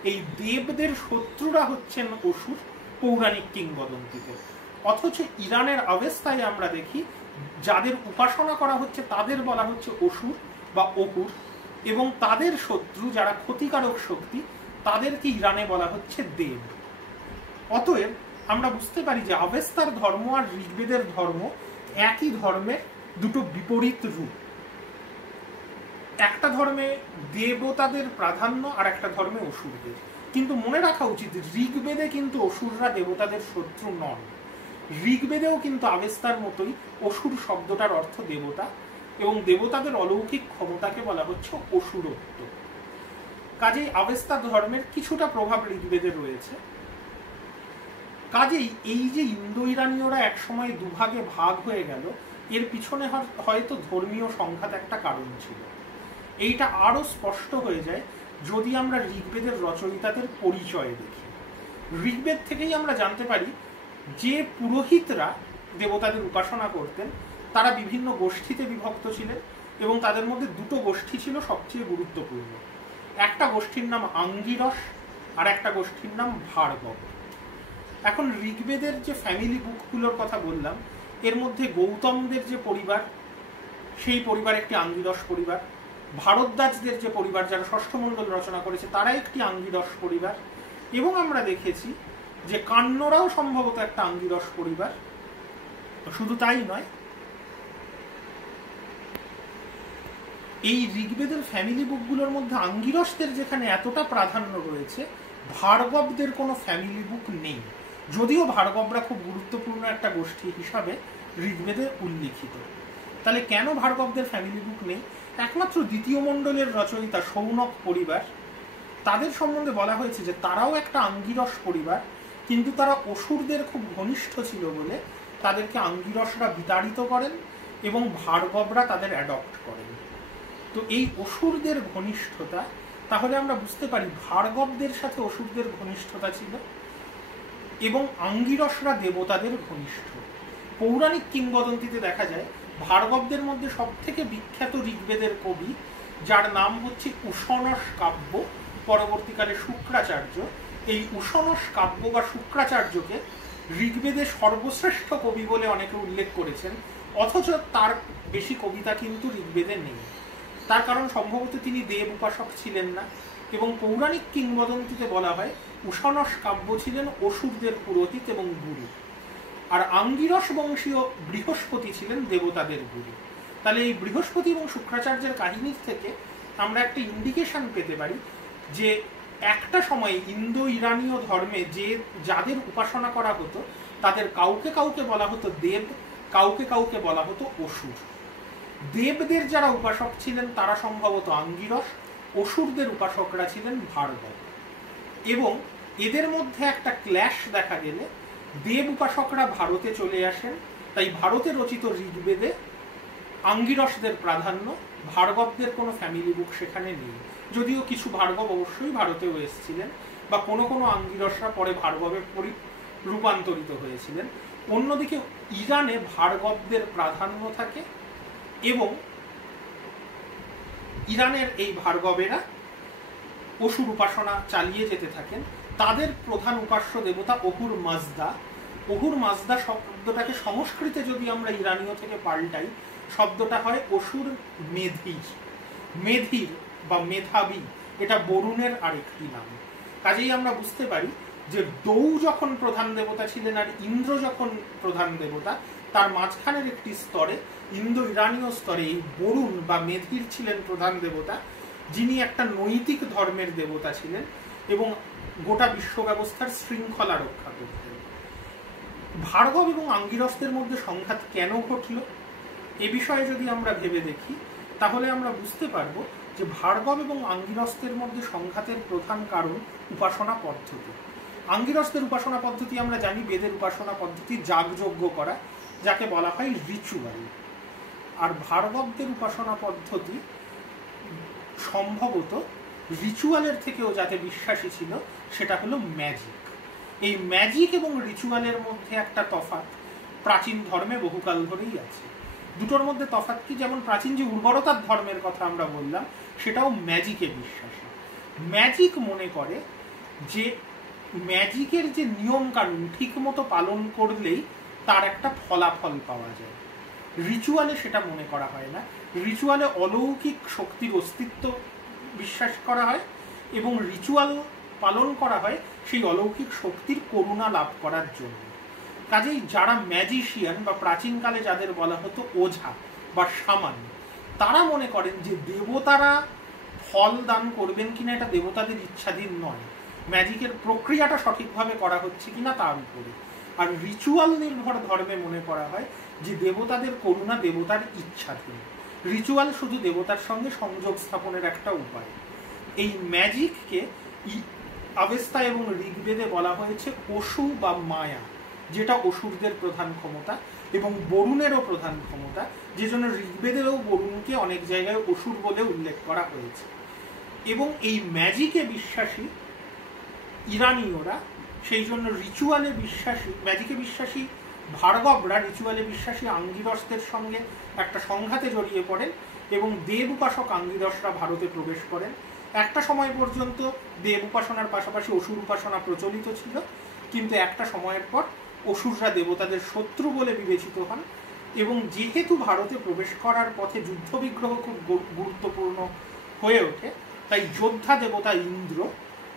এই দেবদের শত্রুরা হচ্ছেন অসুর পৌরাণিক কিংবদন্তিতে। অথচ ইরানের অবস্থায় আমরা দেখি যাদের উপাসনা করা হচ্ছে তাদের বলা হচ্ছে অসুর বা অহুর, এবং তাদের শত্রু যারা ক্ষতিকারক শক্তি তাদেরকে ইরানে বলা হচ্ছে দেব। অতএব আমরা বুঝতে পারি যে অবেস্তার ধর্ম আর ঋগ্বেদের ধর্ম একই ধর্মের দুটো বিপরীত রূপ। একটা ধর্মে দেবতাদের প্রাধান্য আর একটা ধর্মে অসুরদের। কিন্তু মনে রাখা উচিত ঋগ্বেদে কিন্তু অসুররা দেবতাদের শত্রু নন। ঋগ্বেদেও কিন্তু আবেস্তার মতোই অসুর শব্দটার অর্থ দেবতা, এবং দেবতাদের অলৌকিক ক্ষমতাকে বলা হচ্ছে অসুরত্ব। কাজেই আবেস্তা ধর্মের কিছুটা প্রভাব ঋগ্বেদে রয়েছে। কাজেই এই যে ইন্দো ইরানীয়রা একসময় দুভাগে ভাগ হয়ে গেল, এর পিছনে হয়তো ধর্মীয় সংঘাত একটা কারণ ছিল। এইটা আরো স্পষ্ট হয়ে যায় যদি আমরা ঋগ্বেদের রচয়িতাদের পরিচয় দেখি। ঋগ্বেদ থেকেই আমরা জানতে পারি যে পুরোহিতরা দেবতাদের উপাসনা করতেন তারা বিভিন্ন গোষ্ঠীতে বিভক্ত ছিলেন এবং তাদের মধ্যে দুটো গোষ্ঠী ছিল সবচেয়ে গুরুত্বপূর্ণ। একটা গোষ্ঠীর নাম আঙ্গিরস আর একটা গোষ্ঠীর নাম ভার্গব। এখন ঋগ্বেদের যে ফ্যামিলি বুকগুলোর কথা বললাম এর মধ্যে গৌতমদের যে পরিবার সেই পরিবার একটি আঙ্গিরস পরিবার, ভারদ্বাজদের যে পরিবার যারা ষষ্ঠ মণ্ডল রচনা করেছে তারা একটি আঙ্গিরস পরিবার, এবং আমরা দেখেছি যে কান্নরাও সম্ভবত একটা আঙ্গিরস পরিবার। শুধু তাই নয়, এই ঋগ্বেদের ফ্যামিলি বুকগুলোর মধ্যে আঙ্গিরসদের যেখানে এতটা প্রাধান্য রয়েছে, ভার্গবদের কোনো ফ্যামিলি বুক নেই, যদিও ভার্গবরা খুব গুরুত্বপূর্ণ একটা গোষ্ঠী হিসাবে ঋগ্বেদে উল্লিখিত। তাহলে কেন ভার্গবদের ফ্যামিলি বুক নেই? একমাত্র দ্বিতীয় মণ্ডলের রচয়িতা শৌনক পরিবার, তাদের সম্বন্ধে বলা হয়েছে যে তারাও একটা আঙ্গিরস পরিবার, কিন্তু তারা অসুরদের খুব ঘনিষ্ঠ ছিল বলে তাদেরকে আঙ্গিরসরা বিতাড়িত করেন এবং ভার্গবরা তাদের অ্যাডপ্ট করেন। তো এই অসুরদের ঘনিষ্ঠতা, তাহলে আমরা বুঝতে পারি ভার্গবদের সাথে অসুরদের ঘনিষ্ঠতা ছিল এবং আঙ্গিরসরা দেবতাদের ঘনিষ্ঠ। পৌরাণিক কিংবদন্তিতে দেখা যায় ভার্গবদের মধ্যে সব থেকে বিখ্যাত ঋগ্বেদের কবি, যার নাম হচ্ছে উশনস কাব্য, পরবর্তীকালে শুক্রাচার্য। এই উশনস কাব্য বা শুক্রাচার্যকে ঋগ্বেদের সর্বশ্রেষ্ঠ কবি বলে অনেকে উল্লেখ করেছেন, অথচ তার বেশি কবিতা কিন্তু ঋগ্বেদে নেই। তার কারণ সম্ভবত তিনি দেব উপাসক ছিলেন না, এবং পৌরাণিক কিংবদন্তিতে বলা হয় উশনস কাব্য ছিলেন অসুরদের পুরোহিত এবং গুরু, আর আঙ্গিরস বংশীয় বৃহস্পতি ছিলেন দেবতাদের গুরু। তাহলে এই বৃহস্পতি এবং শুক্রাচার্যের কাহিনীর থেকে আমরা একটা ইন্ডিকেশন পেতে পারি যে একটা সময় ইন্দো ইরানীয় ধর্মে যে যাদের উপাসনা করা হতো তাদের কাউকে কাউকে বলা হতো দেব, কাউকে কাউকে বলা হতো অসুর। দেবদের যারা উপাসক ছিলেন তারা সম্ভবত আঙ্গিরস, অসুরদের উপাসকরা ছিলেন ভার্গব, এবং এদের মধ্যে একটা ক্ল্যাশ দেখা গেলে দেব উপাসকরা ভারতে চলে আসেন। তাই ভারতে রচিত ঋগ্বেদে আঙ্গিরসদের প্রাধান্য, ভার্গবদের কোনো ফ্যামিলি বুক সেখানে নেই, যদিও কিছু ভার্গব অবশ্যই ভারতেও এসেছিলেন বা কোনো কোনো আঙ্গিরসরা পরে ভার্গবে রূপান্তরিত হয়েছিলেন। অন্যদিকে ইরানে ভার্গবদের প্রাধান্য থাকে এবং ইরানের এই ভার্গবেরা অসুর উপাসনা চালিয়ে যেতে থাকেন। তাদের প্রধান উপাস্য দেবতা অহুর মাজদা। অহুর মাজদা শব্দটাকে সংস্কৃতে যদি আমরা ইরানীয় থেকে পাল্টাই, শব্দটা হয় অসুর মেধির। মেধির বা মেধাবী এটা বরুণের আরেকটি নাম। কাজেই আমরা বুঝতে পারি যে দৌ যখন প্রধান দেবতা ছিলেন আর ইন্দ্র যখন প্রধান দেবতা, তার মাঝখানের একটি স্তরে ইন্দো ইরানীয় স্তরে এই বরুণ বা মেধির ছিলেন প্রধান দেবতা, যিনি একটা নৈতিক ধর্মের দেবতা ছিলেন এবং গোটা বিশ্ব ব্যবস্থার শৃঙ্খলা রক্ষা করতেন। ভার্গব এবং আঙ্গিরসদের মধ্যে সংঘাত কেন ঘটল এ বিষয়ে যদি আমরা ভেবে দেখি, তাহলে আমরা বুঝতে পারবো যে ভার্গব এবং আঙ্গিরসদের মধ্যে সংঘাতের প্রধান কারণ উপাসনা পদ্ধতি। আঙ্গিরসদের উপাসনা পদ্ধতি আমরা জানি বেদের উপাসনা পদ্ধতি যাগযজ্ঞ করা, যাকে বলা হয় রিচুয়াল। আর ভার্গবদের উপাসনা পদ্ধতি সম্ভবত রিচুয়ালের থেকেও যাতে বিশ্বাসী ছিল সেটা হলো ম্যাজিক। এই ম্যাজিক এবং রিচুয়ালের মধ্যে একটা তফাৎ প্রাচীন ধর্মে বহুকাল ধরেই আছে। দুটোর মধ্যে তফাৎ কি, যেমন প্রাচীন যে উর্বরতার ধর্মের কথা আমরা বললাম সেটাও ম্যাজিকে বিশ্বাসী। ম্যাজিক মনে করে যে ম্যাজিকের যে নিয়ম কানুন ঠিক মতো পালন করলেই তার একটা ফলাফল পাওয়া যায়। রিচুয়ালে সেটা মনে করা হয় না। রিচুয়ালে অলৌকিক শক্তির অস্তিত্ব বিশ্বাস করা হয় এবং রিচুয়াল পালন করা হয় সেই অলৌকিক শক্তির করুণা লাভ করার জন্য। কাজেই যারা ম্যাজিশিয়ান বা প্রাচীনকালে যাদের বলা হতো ওঝা বা শামান, তারা মনে করেন যে দেবতারা ফল দান করবেন কিনা এটা দেবতাদের ইচ্ছাধীন নয়, ম্যাজিকের প্রক্রিয়াটা সঠিকভাবে করা হচ্ছে কিনা তার উপরে। আর রিচুয়াল নির্ভর ধর্মে মনে করা হয় যে দেবতাদের করুণা দেবতার ইচ্ছাধীন, রিচুয়াল শুধু দেবতার সঙ্গে সংযোগ স্থাপনের একটা উপায়। এই ম্যাজিককে আবেস্তা এবং ঋগ্বেদে বলা হয়েছে অসু বা মায়া, যেটা অসুরদের প্রধান ক্ষমতা। এবং বরুণেরও প্রধান ক্ষমতা, যে জন্য ঋগ্বেদেও বরুণকে অনেক জায়গায় অসুর বলে উল্লেখ করা হয়েছে। এবং এই ম্যাজিকে বিশ্বাসী ইরানীয়রা সেই জন্য রিচুয়ালে বিশ্বাসী, ম্যাজিকে বিশ্বাসী ভার্গবরা রিচুয়ালে বিশ্বাসী আঙ্গিরসদের সঙ্গে একটা সংঘাতে জড়িয়ে পড়েন এবং দেব উপাসক আঙ্গিরসরা ভারতে প্রবেশ করেন। একটা সময় পর্যন্ত দেব উপাসনার পাশাপাশি অসুর উপাসনা প্রচলিত ছিল, কিন্তু একটা সময়ের পর অসুররা দেবতাদের শত্রু বলে বিবেচিত হন এবং যেহেতু ভারতে প্রবেশ করার পথে যুদ্ধ বিগ্রহ খুব গুরুত্বপূর্ণ হয়ে ওঠে, তাই যোদ্ধা দেবতা ইন্দ্র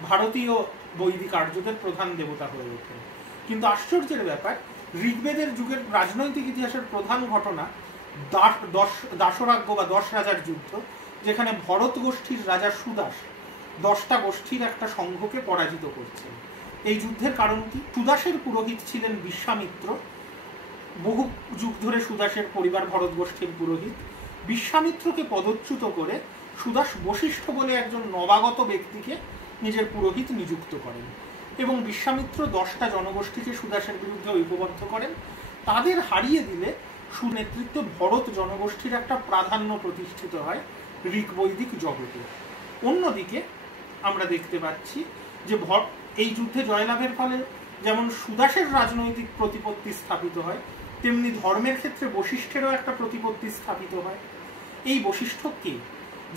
ভারতীয় বৈদিক আর্যদের প্রধান দেবতা হয়ে ওঠেন। কিন্তু আশ্চর্যের ব্যাপার, ঋগ্বেদের যুগের রাজনৈতিক ইতিহাসের প্রধান ঘটনা দাসরাজ্য বা 10 রাজার যুদ্ধ, যেখানে ভরত গোষ্ঠীর রাজা সুদাস 10টা গোষ্ঠীর একটা সংঘকে পরাজিত করছেন। এই যুদ্ধের কারণ কি? সুদাসের পুরোহিত ছিলেন বিশ্বামিত্র, বহু যুগ ধরে সুদাসের পরিবার ভরত গোষ্ঠীর পুরোহিত। বিশ্বামিত্রকে পদচ্যুত করে সুদাস বশিষ্ঠ বলে একজন নবাগত ব্যক্তিকে নিজের পুরোহিত নিযুক্ত করেন এবং বিশ্বামিত্র 10টা জনগোষ্ঠীকে সুদাসের বিরুদ্ধে ঐক্যবদ্ধ করেন। তাদের হারিয়ে দিলে সুনেতৃত্ব ভরত জনগোষ্ঠীর একটা প্রাধান্য প্রতিষ্ঠিত হয় ঋগ বৈদিক জগতে। অন্যদিকে আমরা দেখতে পাচ্ছি যে এই যুদ্ধে জয়লাভের ফলে যেমন সুদাসের রাজনৈতিক প্রতিপত্তি স্থাপিত হয়, তেমনি ধর্মের ক্ষেত্রে বশিষ্ঠেরও একটা প্রতিপত্তি স্থাপিত হয়। এই বশিষ্ঠ কে?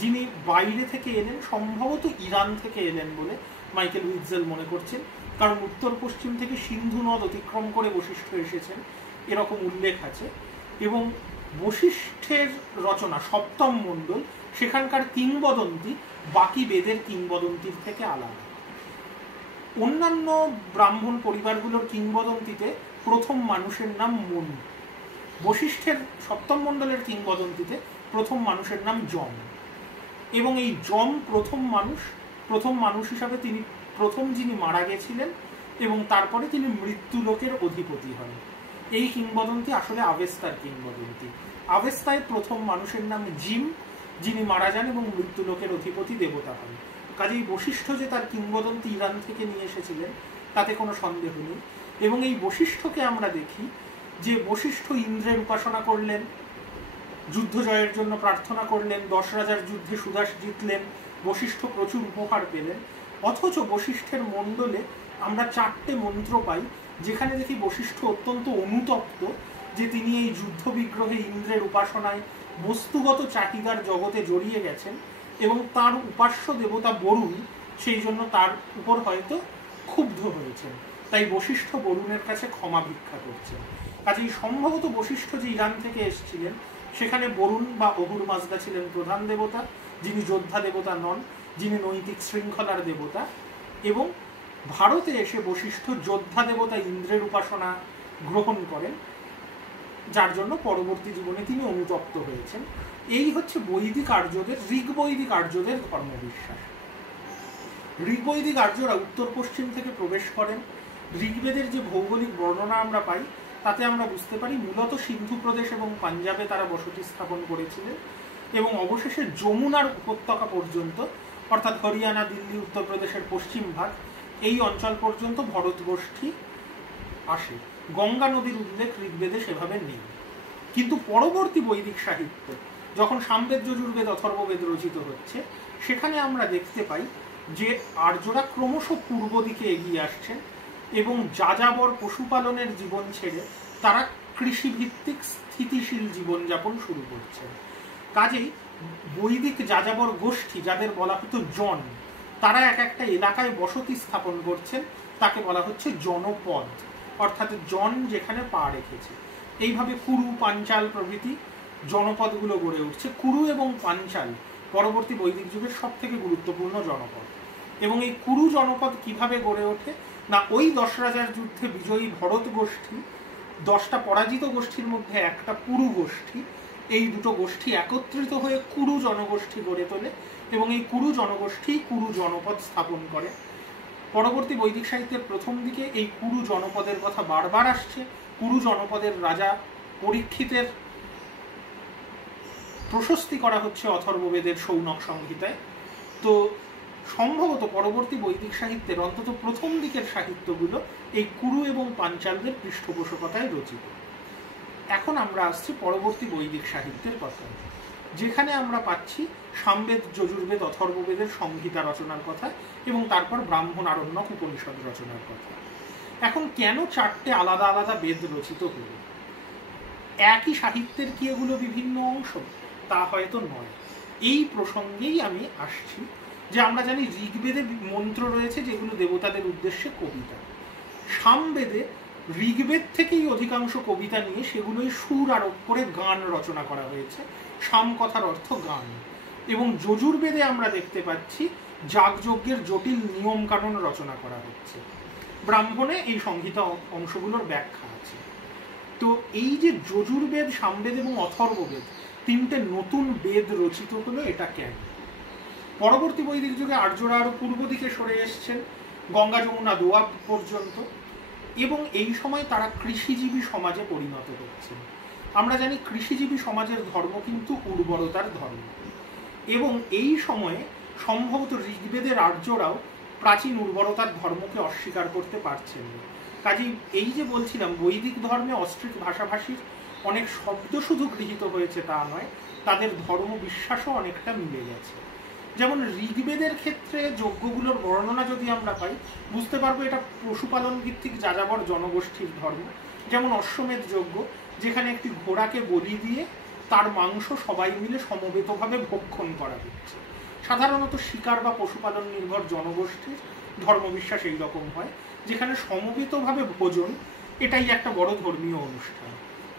যিনি বাইরে থেকে এলেন, সম্ভবত ইরান থেকে এলেন বলে মাইকেল উইটজেল মনে করছেন, কারণ উত্তর পশ্চিম থেকে সিন্ধু নদ অতিক্রম করে বশিষ্ঠ এসেছেন এরকম উল্লেখ আছে। এবং বশিষ্ঠের রচনা সপ্তম মণ্ডল, সেখানকার কিংবদন্তি বাকি বেদের কিংবদন্তির থেকে আলাদা। অন্যান্য ব্রাহ্মণ পরিবারগুলোর কিংবদন্তিতে প্রথম মানুষের নাম মনু, বশিষ্ঠের সপ্তম মণ্ডলের কিংবদন্তিতে প্রথম মানুষের নাম যম। এবং এই যম প্রথম মানুষ হিসাবে তিনি প্রথম যিনি মারা গেছিলেন এবং তারপরে তিনি মৃত্যুলোকের অধিপতি হন। এই কিংবদন্তি আসলে আভেস্তার কিংবদন্তি। আভেস্তায় প্রথম মানুষের নাম জিম, যিনি মারা যান এবং মৃত্যুলোকের অধিপতি দেবতা হন। কাজেই বশিষ্ঠ যে তার কিংবদন্তি ইরান থেকে নিয়ে এসেছিলেন তাতে কোনো সন্দেহ নেই। এবং এই বশিষ্ঠকে আমরা দেখি যে বশিষ্ঠ ইন্দ্রের উপাসনা করলেন, যুদ্ধ জয়ের জন্য প্রার্থনা করলেন, 10 রাজার যুদ্ধে সুদাস জিতলেন, বশিষ্ঠ প্রচুর উপহার পেলেন। অথচ বশিষ্ঠের মণ্ডলে আমরা 4টে মন্ত্র পাই যেখানে দেখি বশিষ্ঠ অত্যন্ত অনুতপ্ত যে তিনি এই যুদ্ধ বিগ্রহে ইন্দ্রের উপাসনায় বস্তুগত চাহিদার জগতে জড়িয়ে গেছেন এবং তার উপাস্য দেবতা বরুণ সেই জন্য তার উপর হয়তো ক্ষুব্ধ হয়েছেন, তাই বশিষ্ঠ বরুণের কাছে ক্ষমা ভিক্ষা করছেন। কাজেই সম্ভবত বশিষ্ঠ যে ইরান থেকে এসেছিলেন সেখানে বরুণ বা অহুর মাজদা ছিলেন প্রধান দেবতা, যিনি যোদ্ধা দেবতা নন, যিনি নৈতিক শৃঙ্খলার দেবতা। এবং ভারতে এসে বশিষ্ঠ যোদ্ধা দেবতা ইন্দ্রের উপাসনা গ্রহণ করেন, যার জন্য পরবর্তী জীবনে তিনি অনুতপ্ত হয়েছেন। এই হচ্ছে বৈদিক আর্যদের, ঋগ বৈদিক আর্যদের ধর্মবিশ্বাস। ঋগ বৈদিক আর্যরা উত্তর পশ্চিম থেকে প্রবেশ করেন। ঋগ্বেদের যে ভৌগোলিক বর্ণনা আমরা পাই তাতে আমরা বুঝতে পারি মূলত সিন্ধু প্রদেশ এবং পাঞ্জাবে তারা বসতি স্থাপন করেছিলেন এবং অবশেষে যমুনার উপত্যকা পর্যন্ত, অর্থাৎ হরিয়ানা, দিল্লি, উত্তরপ্রদেশের পশ্চিম ভাগ, এই অঞ্চল পর্যন্ত ভরত গোষ্ঠী আসে। গঙ্গা নদীর উল্লেখ ঋগ্বেদে সেভাবে নেই। কিন্তু পরবর্তী বৈদিক সাহিত্য যখন সামবেদ, যজুর্বেদ, অথর্ববেদ রচিত হচ্ছে, সেখানে আমরা দেখতে পাই যে আর্যরা ক্রমশ পূর্ব দিকে এগিয়ে আসছেন এবং যাযাবর পশুপালনের জীবন ছেড়ে তারা কৃষিভিত্তিক স্থিতিশীল জীবনযাপন শুরু করছেন। কাজেই বৈদিক যাযাবর গোষ্ঠী, যাদের বলা হতো জন, তারা এক একটা এলাকায় বসতি স্থাপন করছেন, তাকে বলা হচ্ছে জনপদ, অর্থাৎ জন যেখানে পা রেখেছে। এইভাবে কুরু, পাঞ্চাল প্রভৃতি জনপদগুলো গড়ে উঠছে। কুরু এবং পাঞ্চাল পরবর্তী বৈদিক যুগের সব থেকে গুরুত্বপূর্ণ জনপদ। এবং এই কুরু জনপদ কিভাবে গড়ে ওঠে না, ওই 10 রাজার যুদ্ধে বিজয়ী ভরত গোষ্ঠী 10টা পরাজিত গোষ্ঠীর মধ্যে একটা কুরু গোষ্ঠী, এই দুটো গোষ্ঠী একত্রিত হয়ে কুরু জনগোষ্ঠী গড়ে তোলে এবং এই কুরু জনগোষ্ঠী কুরু জনপদ স্থাপন করে। পরবর্তী বৈদিক সাহিত্যের প্রথম দিকে এই কুরু জনপদের কথা বারবার আসছে। কুরু জনপদের রাজা পরীক্ষিতের প্রশস্তি করা হচ্ছে অথর্ববেদের শৌনক সংহিতায়। তো সম্ভবত পরবর্তী বৈদিক সাহিত্যের অন্তত প্রথম দিকের সাহিত্যগুলো এই কুরু এবং পাঞ্চালদের পৃষ্ঠপোষকতায় রচিত। এখন আমরা আসছি পরবর্তী বৈদিক সাহিত্যের কথা, যেখানে আমরা পাচ্ছি সামবেদ, যজুর্বেদ, অথর্ববেদের সংহিতা রচনার কথা এবং তারপর ব্রাহ্মণ, আরণ্যক, উপনিষদ রচনার কথা। এখন কেন চারটে আলাদা আলাদা বেদ রচিত হলো? একই সাহিত্যের কি এগুলো বিভিন্ন অংশ? তা হয়তো নয়। এই প্রসঙ্গেই আমি আসছি যে আমরা জানি ঋগ্বেদে মন্ত্র রয়েছে যেগুলো দেবতাদের উদ্দেশ্যে কবিতা। সামবেদে ঋগ্বেদ থেকেই অধিকাংশ কবিতা নিয়ে সেগুলোই সুর আরোপ করে গান রচনা করা হয়েছে। সাম কথার অর্থ গান। এবং যজুর্বেদে আমরা দেখতে পাচ্ছি যাগযজ্ঞের জটিল নিয়ম কানুন রচনা করা হচ্ছে। ব্রাহ্মণে এই সংহিতা অংশগুলোর ব্যাখ্যা আছে। তো এই যে যজুর্বেদ, সামবেদ এবং অথর্ববেদ তিনটে নতুন বেদ রচিত হলো, এটা কেন? পরবর্তী বৈদিক যুগে আর্যরা আরো পূর্ব দিকে সরে এসছেন, গঙ্গা, যমুনা, দোয়াব পর্যন্ত, এবং এই সময় তারা কৃষিজীবী সমাজে পরিণত হচ্ছেন। আমরা জানি কৃষিজীবী সমাজের ধর্ম কিন্তু উর্বরতার ধর্ম, এবং এই সময়ে সম্ভবত ঋগ্বেদের আর্যরাও প্রাচীন উর্বরতার ধর্মকে অস্বীকার করতে পারছেন না। কাজেই এই যে বলছিলাম বৈদিক ধর্মে অস্ট্রিক ভাষাভাষীর অনেক শব্দ শুধু গৃহীত হয়েছে তা নয়, তাদের ধর্ম বিশ্বাসও অনেকটা মিলে গেছে। যেমন ঋগ্বেদের ক্ষেত্রে যজ্ঞগুলোর বর্ণনা যদি আমরা পাই, বুঝতে পারবো এটা পশুপালন ভিত্তিক যাযাবর জনগোষ্ঠীর ধর্ম। যেমন অশ্বমেধ যজ্ঞ, যেখানে একটি ঘোড়াকে বলি দিয়ে তার মাংস সবাই মিলে সমবেতভাবে ভক্ষণ করা হচ্ছে। সাধারণত শিকার বা পশুপালন নির্ভর জনগোষ্ঠীর ধর্মবিশ্বাস এই রকম হয়, যেখানে সমবেতভাবে ভোজন এটাই একটা বড় ধর্মীয় অনুষ্ঠান।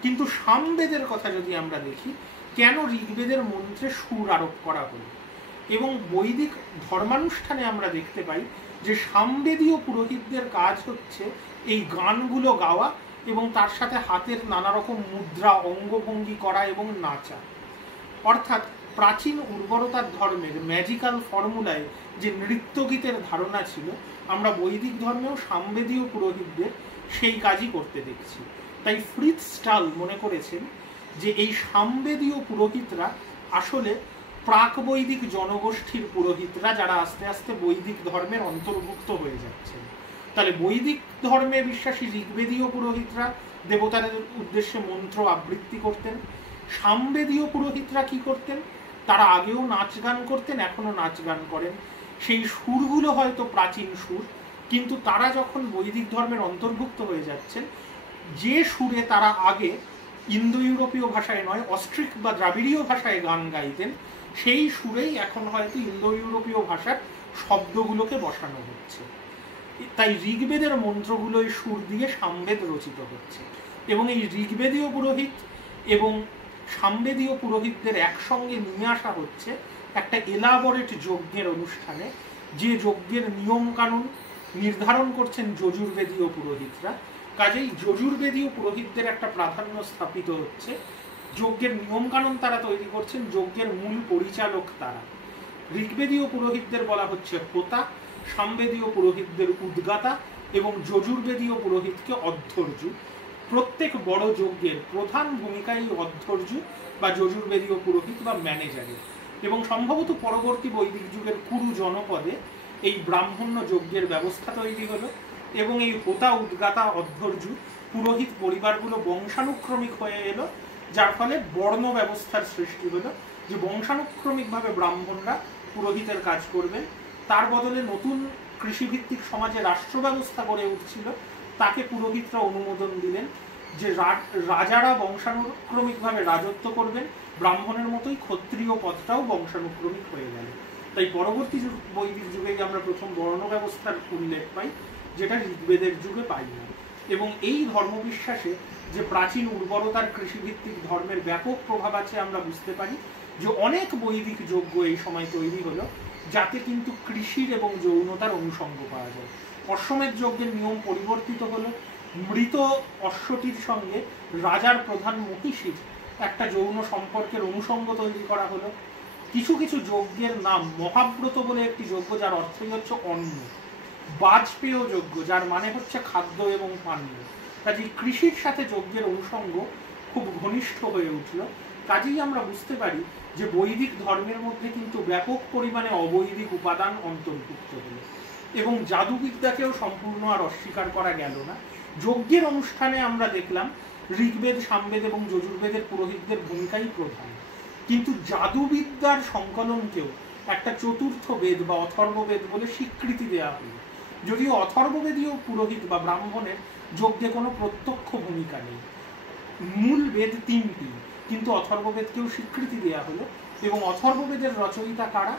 কিন্তু সামবেদের কথা যদি আমরা দেখি, কেন ঋগ্বেদের মন্ত্রে সুর আরোপ করা হলো? এবং বৈদিক ধর্মানুষ্ঠানে আমরা দেখতে পাই যে সামবেদীয় পুরোহিতদের কাজ হচ্ছে এই গানগুলো গাওয়া এবং তার সাথে হাতের নানা রকম মুদ্রা, অঙ্গভঙ্গি করা এবং নাচা। অর্থাৎ প্রাচীন উর্বরতার ধর্মের ম্যাজিক্যাল ফর্মুলায় যে নৃত্যগীতের ধারণা ছিল, আমরা বৈদিক ধর্মেও সামবেদীয় পুরোহিতদের সেই কাজই করতে দেখছি। তাই ফ্রিৎজ স্টাল মনে করেছেন যে এই সামবেদীয় পুরোহিতরা আসলে প্রাক বৈদিক জনগোষ্ঠীর পুরোহিতরা, যারা আস্তে আস্তে বৈদিক ধর্মের অন্তর্ভুক্ত হয়ে যাচ্ছেন। তাহলে বৈদিক ধর্মে বিশ্বাসী ঋগ্বেদীয় পুরোহিতরা দেবতাদের উদ্দেশ্যে মন্ত্র আবৃত্তি করতেন। সামবেদীয় পুরোহিতরা কি করতেন? তারা আগেও নাচ গান করতেন, এখনো নাচ গান করেন। সেই সুরগুলো হয়তো প্রাচীন সুর, কিন্তু তারা যখন বৈদিক ধর্মের অন্তর্ভুক্ত হয়ে যাচ্ছেন, যে সুরে তারা আগে ইন্দো ইউরোপীয় ভাষায় নয় অস্ট্রিক বা দ্রাবিড়ীয় ভাষায় গান গাইতেন, সেই সুরেই এখন হয়তো ইন্দো ইউরোপীয় ভাষার শব্দগুলোকে বসানো হচ্ছে। তাই ঋগ্বেদের মন্ত্রগুলোই সুর দিয়ে সামবেদ রচিত হচ্ছে। এবং এই ঋগ্বেদীয় পুরোহিত এবং সামবেদীয় পুরোহিতদের একসঙ্গে নিয়ে আসা হচ্ছে একটা এলাবোরেট যজ্ঞের অনুষ্ঠানে, যে যজ্ঞের নিয়ম কানুন নির্ধারণ করছেন যজুর্বেদীয় পুরোহিতরা। কাজেই যজুর্বেদীয় পুরোহিতদের একটা প্রাধান্য স্থাপিত হচ্ছে। যজ্ঞের নিয়মকানুন তারা তৈরি করছেন, যজ্ঞের মূল পরিচালক তারা। ঋগ্বেদীয় পুরোহিতদের বলা হচ্ছে হোতা, সামবেদীয় পুরোহিতদের উদ্গাতা এবং যজুর্বেদীয় পুরোহিতকে অধ্যর্যু। প্রত্যেক বড় যজ্ঞের প্রধান ভূমিকা এই অধ্যর্যু বা যজুর্বেদীয় পুরোহিত বা ম্যানেজারের। এবং সম্ভবত পরবর্তী বৈদিক যুগের কুরু জনপদে এই ব্রাহ্মণ্য যজ্ঞের ব্যবস্থা তৈরি হলো, এবং এই হোতা, উদ্গাতা, অধ্যর্যু পুরোহিত পরিবারগুলো বংশানুক্রমিক হয়ে এলো, যার ফলে বর্ণ ব্যবস্থার সৃষ্টি হলো, যে বংশানুক্রমিকভাবে ব্রাহ্মণরা পুরোহিতের কাজ করবেন। তার বদলে নতুন কৃষিভিত্তিক সমাজে রাষ্ট্র ব্যবস্থা গড়ে উঠছিল, তাকে পুরোহিতরা অনুমোদন দিলেন যে রাজারা বংশানুক্রমিকভাবে রাজত্ব করবেন, ব্রাহ্মণের মতোই ক্ষত্রিয় পদটাও বংশানুক্রমিক হয়ে গেল। তাই পরবর্তী বৈদিক যুগে আমরা প্রথম বর্ণ ব্যবস্থার উল্লেখ পাই, যেটা ঋগ্বেদের যুগে পাই না। এবং এই ধর্মবিশ্বাসে যে প্রাচীন উর্বরতার কৃষিভিত্তিক ধর্মের ব্যাপক প্রভাব আছে আমরা বুঝতে পারি, যে অনেক বৈদিক যজ্ঞ এই সময় তৈরি হলো যাতে কিন্তু কৃষির এবং যৌনতার অনুষঙ্গ পাওয়া যায়। অশ্বমেধ যজ্ঞের নিয়ম পরিবর্তিত হলো, মৃত অশ্বটির সঙ্গে রাজার প্রধান মহিষীর একটা যৌন সম্পর্কের অনুষঙ্গ তৈরি করা হলো। কিছু কিছু যজ্ঞের নাম মহাব্রত বলে একটি যজ্ঞ, যার অর্থই হচ্ছে অন্ন, বাজপেয় যজ্ঞ, যার মানে হচ্ছে খাদ্য এবং পানীয়। কাজেই কৃষির সাথে যজ্ঞের অনুষঙ্গ খুব ঘনিষ্ঠ হয়ে উঠল। কাজেই আমরা বুঝতে পারি যে বৈদিক ধর্মের মধ্যে কিন্তু ব্যাপক পরিমাণে অবৈদিক উপাদান অন্তর্ভুক্ত হলো, এবং জাদুবিদ্যাকেও সম্পূর্ণ আর অস্বীকার করা গেল না। যজ্ঞের অনুষ্ঠানে আমরা দেখলাম ঋগ্বেদ, সামবেদ এবং যজুর্বেদের পুরোহিতদের ভূমিকাই প্রধান। কিন্তু জাদুবিদ্যার সংকলনকেও একটা চতুর্থ বেদ বা অথর্ববেদ বলে স্বীকৃতি দেওয়া হলো। যদিও অথর্ববেদীয় পুরোহিত বা ব্রাহ্মণের যজ্ঞে কোনো প্রত্যক্ষ ভূমিকা নেই। মূল বেদ তিনটি, কিন্তু অথর্ববেদকেও স্বীকৃতি দেওয়া হলো। এবং অথর্ববেদের রচয়িতা কারা?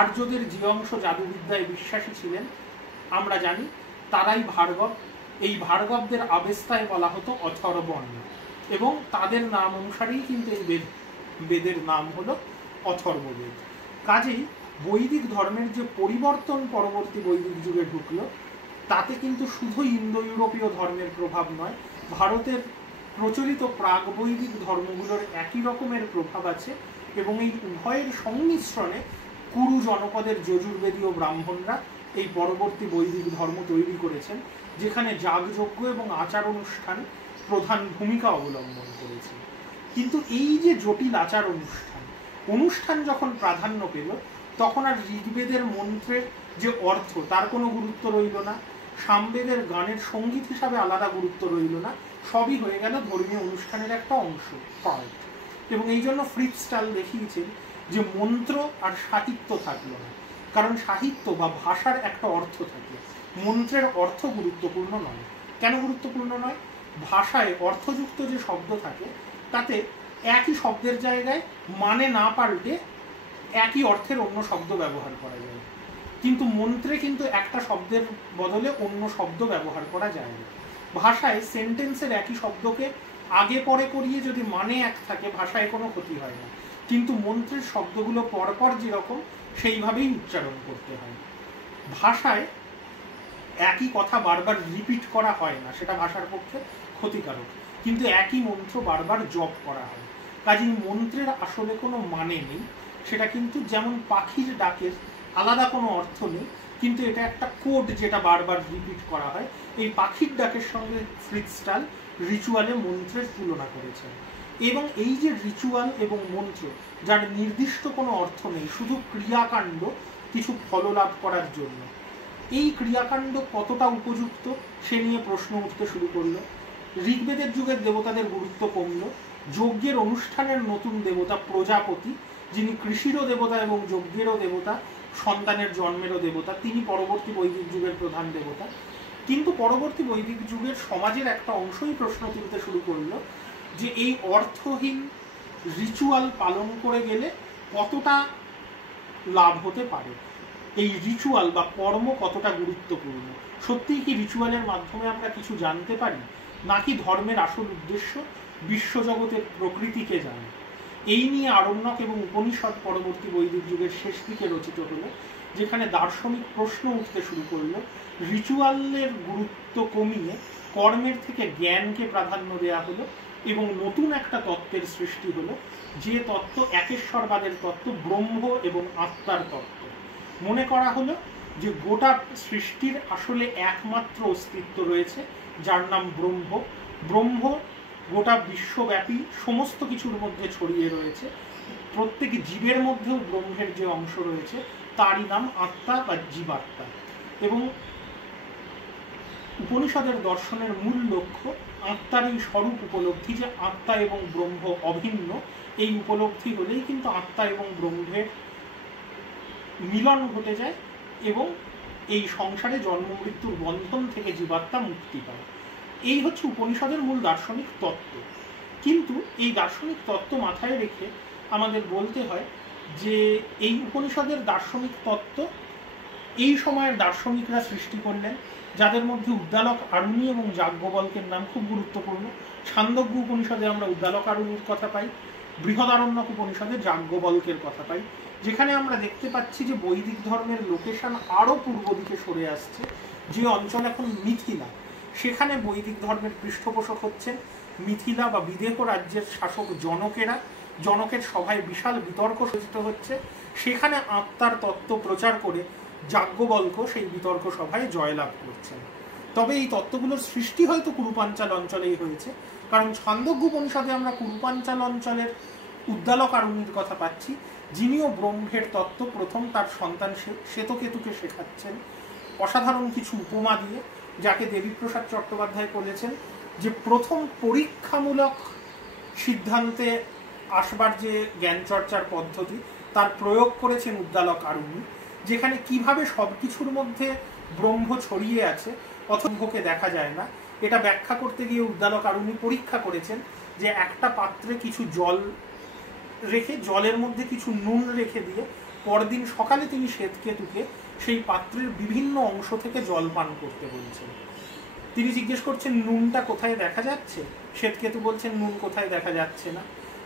আর্যদের যে অংশ জাদুবিদ্যায় বিশ্বাসী ছিলেন আমরা জানি, তারাই ভার্গব। এই ভার্গবদের আবেস্তায় বলা হতো অথর্বর্ণ, এবং তাদের নাম অনুসারেই কিন্তু এই বেদের নাম হলো অথর্ববেদ। কাজেই বৈদিক ধর্মের যে পরিবর্তন পরবর্তী বৈদিক যুগে ঢুকলো, তাতে কিন্তু শুধু ইন্দো ইউরোপীয় ধর্মের প্রভাব নয়, ভারতের প্রচলিত প্রাক বৈদিক ধর্মগুলোর একই রকমের প্রভাব আছে। এবং এই উভয়ের সংমিশ্রণে কুরু জনপদের যজুর্বেদীয় ব্রাহ্মণরা এই পরবর্তী বৈদিক ধর্ম তৈরি করেছেন, যেখানে যাগযজ্ঞ এবং আচার অনুষ্ঠান প্রধান ভূমিকা অবলম্বন করেছে। কিন্তু এই যে জটিল আচার অনুষ্ঠান যখন প্রাধান্য পেল, তখন আর ঋগ্বেদের মন্ত্রের যে অর্থ তার কোনো গুরুত্ব রইল না, সামবেদের গানের সঙ্গীত হিসাবে আলাদা গুরুত্ব রইল না, সবই হয়ে গেল ধর্মীয় অনুষ্ঠানের একটা অংশ, পার্ট। এবং এই জন্য ফ্রিটজ স্টাল দেখিয়েছেন যে মন্ত্র আর সাহিত্য থাকলো না, কারণ সাহিত্য বা ভাষার একটা অর্থ থাকে, মন্ত্রের অর্থ গুরুত্বপূর্ণ নয়। কেন গুরুত্বপূর্ণ নয়? ভাষায় অর্থযুক্ত যে শব্দ থাকে তাতে একই শব্দের জায়গায় মানে না পাল্টে একই অর্থের অন্য শব্দ ব্যবহার করা যায়, কিন্তু মন্ত্রে কিন্তু একটা শব্দের বদলে অন্য শব্দ ব্যবহার করা যায় না। ভাষায় সেন্টেন্সের একই শব্দকে আগে পরে করিয়ে যদি মানে এক থাকে, ভাষায় কোনো ক্ষতি হয় না, কিন্তু মন্ত্রের শব্দগুলো পরপর যেরকম সেইভাবেই উচ্চারণ করতে হয়। ভাষায় একই কথা বারবার রিপিট করা হয় না, সেটা ভাষার পক্ষে ক্ষতিকারক, কিন্তু একই মন্ত্র বারবার জপ করা হয়। কাজেই মন্ত্রের আসলে কোনো মানে নেই, সেটা কিন্তু যেমন পাখির ডাকের আলাদা কোনো অর্থ নেই, কিন্তু এটা একটা কোড যেটা বারবার রিপিট করা হয়। এই পাখির ডাকের সঙ্গে ফ্রিটজ স্টাল রিচুয়ালে মন্ত্রের তুলনা করেছেন। এবং এই যে রিচুয়াল এবং মন্ত্র, যার নির্দিষ্ট কোনো অর্থ নেই, শুধু ক্রিয়াকাণ্ড কিছু ফল লাভ করার জন্য, এই ক্রিয়াকাণ্ড কতটা উপযুক্ত সে নিয়ে প্রশ্ন উঠতে শুরু করলো। ঋগ্বেদের যুগের দেবতাদের গুরুত্ব কমল। যজ্ঞের অনুষ্ঠানের নতুন দেবতা প্রজাপতি, যিনি কৃষিরও দেবতা এবং যজ্ঞেরও দেবতা, সন্তানের জন্মেরও দেবতা, তিনি পরবর্তী বৈদিক যুগের প্রধান দেবতা। কিন্তু পরবর্তী বৈদিক যুগের সমাজের একটা অংশই প্রশ্ন তুলতে শুরু করলো যে এই অর্থহীন রিচুয়াল পালন করে গেলে কতটা লাভ হতে পারে, এই রিচুয়াল বা কর্ম কতটা গুরুত্বপূর্ণ, সত্যিই কি রিচুয়ালের মাধ্যমে আমরা কিছু জানতে পারি, নাকি ধর্মের আসল উদ্দেশ্য বিশ্বজগতের প্রকৃতিকে জানা। এই নিয়ে আরণ্যক এবং উপনিষদ পরবর্তী বৈদিক যুগের শেষ দিকে রচিত হলো, যেখানে দার্শনিক প্রশ্ন উঠতে শুরু করলো। রিচুয়ালের গুরুত্ব কমিয়ে কর্মের থেকে জ্ঞানকে প্রাধান্য দেওয়া হলো এবং নতুন একটা তত্ত্বের সৃষ্টি হলো, যে তত্ত্ব একেশ্বরবাদের তত্ত্ব, ব্রহ্ম এবং আত্মার তত্ত্ব। মনে করা হলো যে গোটা সৃষ্টির আসলে একমাত্র অস্তিত্ব রয়েছে, যার নাম ব্রহ্ম। ব্রহ্ম গোটা বিশ্বব্যাপী সমস্ত কিছুর মধ্যে ছড়িয়ে রয়েছে, প্রত্যেক জীবের মধ্যেও ব্রহ্মের যে অংশ রয়েছে তারই নাম আত্মা বা জীবাত্মা। এবং উপনিষদের দর্শনের মূল লক্ষ্য আত্মার এই স্বরূপ উপলব্ধি, যে আত্মা এবং ব্রহ্ম অভিন্ন। এই উপলব্ধি হলেই কিন্তু আত্মা এবং ব্রহ্মের মিলন ঘটে যায় এবং এই সংসারে জন্ম মৃত্যুর বন্ধন থেকে জীবাত্মা মুক্তি পায়। এই হচ্ছে উপনিষদের মূল দার্শনিক তত্ত্ব। কিন্তু এই দার্শনিক তত্ত্ব মাথায় রেখে আমাদের বলতে হয় যে এই উপনিষদের দার্শনিক তত্ত্ব এই সময়ের দার্শনিকরা সৃষ্টি করলেন, যাদের মধ্যে উদ্দালক আরুণী এবং যাজ্ঞবল্কের নাম খুব গুরুত্বপূর্ণ। ছান্দোগ্য উপনিষদে আমরা উদ্দালক আরুণীর কথা পাই, বৃহদারণ্যক উপনিষদে যাজ্ঞবল্কের কথা পাই, যেখানে আমরা দেখতে পাচ্ছি যে বৈদিক ধর্মের লোকেশন আরও পূর্ব দিকে সরে আসছে। যে অঞ্চল এখন মিথিলা, সেখানে বৈদিক ধর্মের পৃষ্ঠপোষক হচ্ছেন মিথিলা বা বিদেহ রাজ্যের শাসক জনকেরা। জনকের সভায় বিশাল বিতর্ক সূচিত হচ্ছে, সেখানে আত্মার তত্ত্ব প্রচার করে যাজ্ঞবল্ক সেই বিতর্ক সভায় জয়লাভ করছেন। তবে এই তত্ত্বগুলোর সৃষ্টি হয়তো কুরুপাঞ্চাল অঞ্চলেই হয়েছে, কারণ ছান্দোগ্য উপনিষদে আমরা কুরুপাঞ্চাল অঞ্চলের উদ্দালক আরুণীর কথা পাচ্ছি, যিনিও ব্রহ্মের তত্ত্ব প্রথম তার সন্তান শ্বেতকেতুকে শেখাচ্ছেন অসাধারণ কিছু উপমা দিয়ে, যাকে দেবীপ্রসাদ চট্টোপাধ্যায় বলেছেন যে প্রথম পরীক্ষামূলক সিদ্ধান্তে আসবার যে জ্ঞান চর্চার পদ্ধতি তার প্রয়োগ করেছেন উদ্দালক আরুনি, যেখানে কিভাবে সবকিছুর মধ্যে ব্রহ্ম ছড়িয়ে আছে অথম্ভকে দেখা যায় না, এটা ব্যাখ্যা করতে গিয়ে উদ্দালক আরুনি পরীক্ষা করেছেন যে একটা পাত্রে কিছু জল রেখে, জলের মধ্যে কিছু নুন রেখে দিয়ে পরদিন সকালে তিনি শ্বেতকেতুকে সেই পাত্রের বিভিন্ন অংশ থেকে জল পান করতে বলছেন। তিনি জিজ্ঞেস করছেন নুনটা কোথায় দেখা যাচ্ছে? শ্বেতকেতু বলছেন নুন কোথায় দেখা যাচ্ছে না,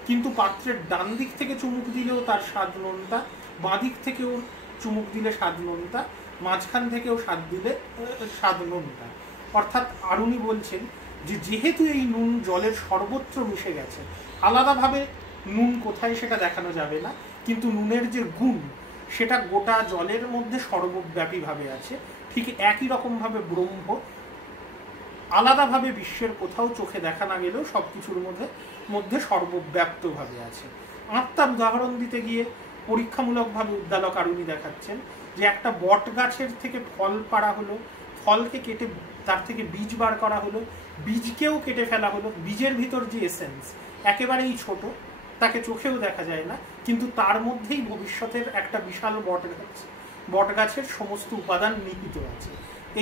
কিন্তু পাত্রের ডান দিক থেকে চুমুক দিলেও তার স্বাদ নোনতা, বাঁ দিক থেকেও চুমুক দিলে স্বাদ নোনতা, মাঝখান থেকেও স্বাদ দিলে স্বাদ নোনতা। অর্থাৎ আরুনি বলছেন যে যেহেতু এই নুন জলের সর্বত্র মিশে গেছে, আলাদাভাবে নুন কোথায় সেটা দেখানো যাবে না, কিন্তু নুনের যে গুণ সেটা গোটা জলের মধ্যে সর্বব্যাপীভাবে আছে। ঠিক একই রকমভাবে ব্রহ্ম আলাদাভাবে বিশ্বের কোথাও চোখে দেখা না গেলেও সবকিছুর মধ্যে সর্বব্যাপ্তভাবে আছে। আত্মার উদাহরণ দিতে গিয়ে পরীক্ষামূলকভাবে উদ্দালক আরুনি দেখাচ্ছেন যে একটা বট গাছের থেকে ফল পাড়া হলো, ফলকে কেটে তার থেকে বীজ বার করা হলো, বীজকেও কেটে ফেলা হলো, বীজের ভিতর যে এসেন্স একেবারেই ছোট, তাকে চোখেও দেখা যায় না, কিন্তু তার মধ্যেই ভবিষ্যতের একটা বিশাল বট গাছের সমস্ত উপাদান নিহিত আছে।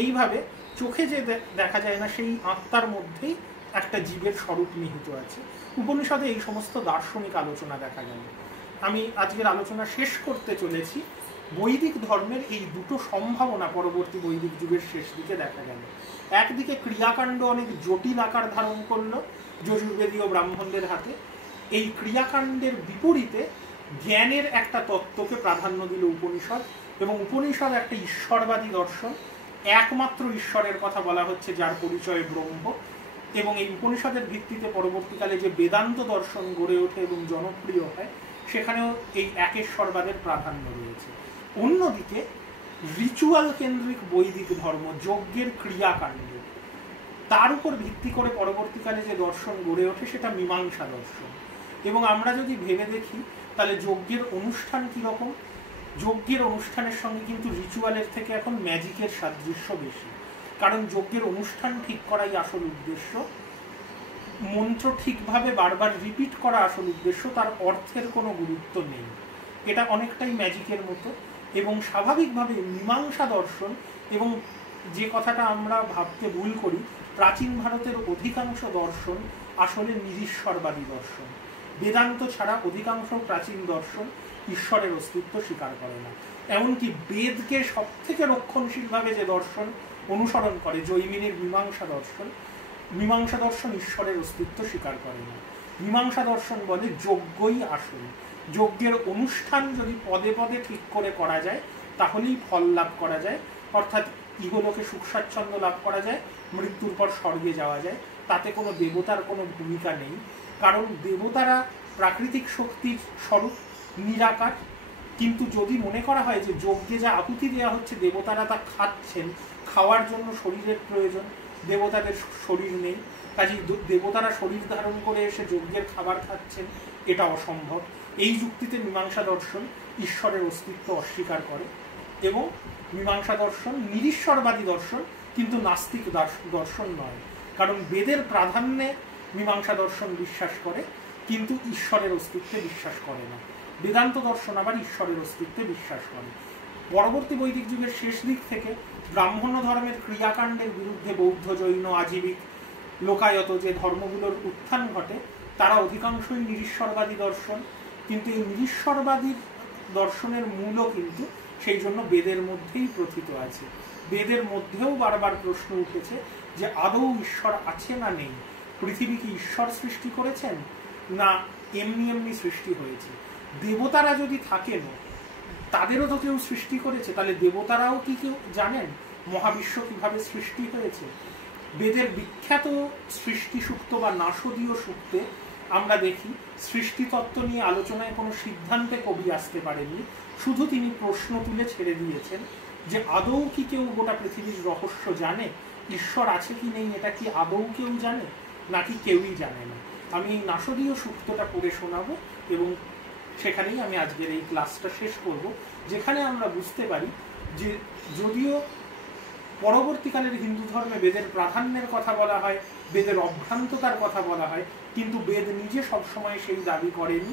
এইভাবে চোখে যে দেখা যায় না সেই আত্মার মধ্যেই একটা জীবের স্বরূপ নিহিত আছে। উপনিষদে এই সমস্ত দার্শনিক আলোচনা দেখা গেল। আমি আজকের আলোচনা শেষ করতে চলেছি বৈদিক ধর্মের এই দুটো সম্ভাবনা পরবর্তী বৈদিক যুগের শেষ দিকে দেখা গেল। একদিকে ক্রিয়াকাণ্ড অনেক জটিল আকার ধারণ করলো যজুর্বেদীয় ব্রাহ্মণদের হাতে, এই ক্রিয়াকাণ্ডের বিপরীতে জ্ঞানের একটা তত্ত্বকে প্রাধান্য দিল উপনিষদ, এবং উপনিষদ একটা ঈশ্বরবাদী দর্শন, একমাত্র ঈশ্বরের কথা বলা হচ্ছে যার পরিচয় ব্রহ্ম, এবং এই উপনিষদের ভিত্তিতে পরবর্তীকালে যে বেদান্ত দর্শন গড়ে ওঠে এবং জনপ্রিয় হয় সেখানেও এই একেশ্বরবাদের প্রাধান্য রয়েছে। অন্যদিকে রিচুয়াল কেন্দ্রিক বৈদিক ধর্ম, যজ্ঞের ক্রিয়াকাণ্ড, তার উপর ভিত্তি করে পরবর্তীকালে যে দর্শন গড়ে ওঠে সেটা মীমাংসা দর্শন। এবং আমরা যদি ভেবে দেখি তাহলে যজ্ঞের অনুষ্ঠান কীরকম, যজ্ঞের অনুষ্ঠানের সঙ্গে কিন্তু রিচুয়ালের থেকে এখন ম্যাজিকের সাদৃশ্য বেশি, কারণ যজ্ঞের অনুষ্ঠান ঠিক করাই আসল উদ্দেশ্য, মন্ত্র ঠিকভাবে বারবার রিপিট করা আসল উদ্দেশ্য, তার অর্থের কোনো গুরুত্ব নেই। এটা অনেকটাই ম্যাজিকের মতো। এবং স্বাভাবিকভাবে মীমাংসা দর্শন, এবং যে কথাটা আমরা ভাবতে ভুল করি, প্রাচীন ভারতের অধিকাংশ দর্শন আসলে নিরীশ্বরবাদী দর্শন। বেদান্ত ছাড়া অধিকাংশ প্রাচীন দর্শন ঈশ্বরের অস্তিত্ব স্বীকার করে না। এমনকি বেদকে সব থেকে রক্ষণশীলভাবে যে দর্শন অনুসরণ করে, জৈমিনীর মীমাংসা দর্শন ঈশ্বরের অস্তিত্ব স্বীকার করে না। মীমাংসা দর্শন বলে যজ্ঞই আসল, যজ্ঞের অনুষ্ঠান যদি পদে পদে ঠিক করে করা যায় তাহলেই ফল লাভ করা যায়, অর্থাৎ ইহলোকে সুখ স্বাচ্ছন্দ্য লাভ করা যায়, মৃত্যুর পর স্বর্গে যাওয়া যায়। তাতে কোনো দেবতার কোনো ভূমিকা নেই, কারণ দেবতারা প্রাকৃতিক শক্তির স্বরূপ, নিরাকার। কিন্তু যদি মনে করা হয় যে যজ্ঞে যা আহুতি দেওয়া হচ্ছে দেবতারা তা খাচ্ছেন, খাওয়ার জন্য শরীরের প্রয়োজন, দেবতাদের শরীর নেই, কাজেই দেবতারা শরীর ধারণ করে এসে যজ্ঞের খাবার খাচ্ছেন, এটা অসম্ভব। এই যুক্তিতে মীমাংসা দর্শন ঈশ্বরের অস্তিত্ব অস্বীকার করে, এবং মীমাংসা দর্শন নিরীশ্বরবাদী দর্শন, কিন্তু নাস্তিক দর্শন নয়, কারণ বেদের প্রাধান্যে মীমাংসা দর্শন বিশ্বাস করে কিন্তু ঈশ্বরের অস্তিত্বে বিশ্বাস করে না। বেদান্ত দর্শন আবার ঈশ্বরের অস্তিত্বে বিশ্বাস করে। পরবর্তী বৈদিক যুগের শেষ দিক থেকে ব্রাহ্মণ্য ধর্মের ক্রিয়াকাণ্ডের বিরুদ্ধে বৌদ্ধ, জৈন, আজীবিক, লোকায়ত যে ধর্মগুলোর উত্থান ঘটে তারা অধিকাংশই নিরীশ্বরবাদী দর্শন, কিন্তু এই নিরীশ্বরবাদী দর্শনের মূলও কিন্তু সেই জন্য বেদের মধ্যেই প্রথিত আছে। বেদের মধ্যেও বারবার প্রশ্ন উঠেছে যে আদৌ ঈশ্বর আছে না নেই, পৃথিবী কি ঈশ্বর সৃষ্টি করেছেন না এমনি এমনি সৃষ্টি হয়েছে, দেবতারা যদি থাকেন তাদেরও তো কেউ সৃষ্টি করেছে, তাহলে দেবতারাও কি কেউ জানেন মহাবিশ্ব কিভাবে সৃষ্টি হয়েছে। বেদের বিখ্যাত সৃষ্টি সূক্ত বা নাসদীয় সূক্তে আমরা দেখি সৃষ্টিতত্ত্ব নিয়ে আলোচনায় কোনো সিদ্ধান্তে কবি আসতে পারেননি, শুধু তিনি প্রশ্ন তুলে ছেড়ে দিয়েছেন যে আদৌ কি কেউ গোটা পৃথিবীর রহস্য জানে, ঈশ্বর আছে কি নেই এটা কি আদৌ কেউ জানে নাকি কেউই জানে না। আমি এই নাসদীয় সূক্তটা পড়ে শোনাবো এবং সেখানেই আমি আজকের এই ক্লাসটা শেষ করব, যেখানে আমরা বুঝতে পারি যে যদিও পরবর্তীকালের হিন্দু ধর্মে বেদের প্রাধান্যের কথা বলা হয়, বেদের অভ্রান্ততার কথা বলা হয়, কিন্তু বেদ নিজে সবসময় সেই দাবি করেনি।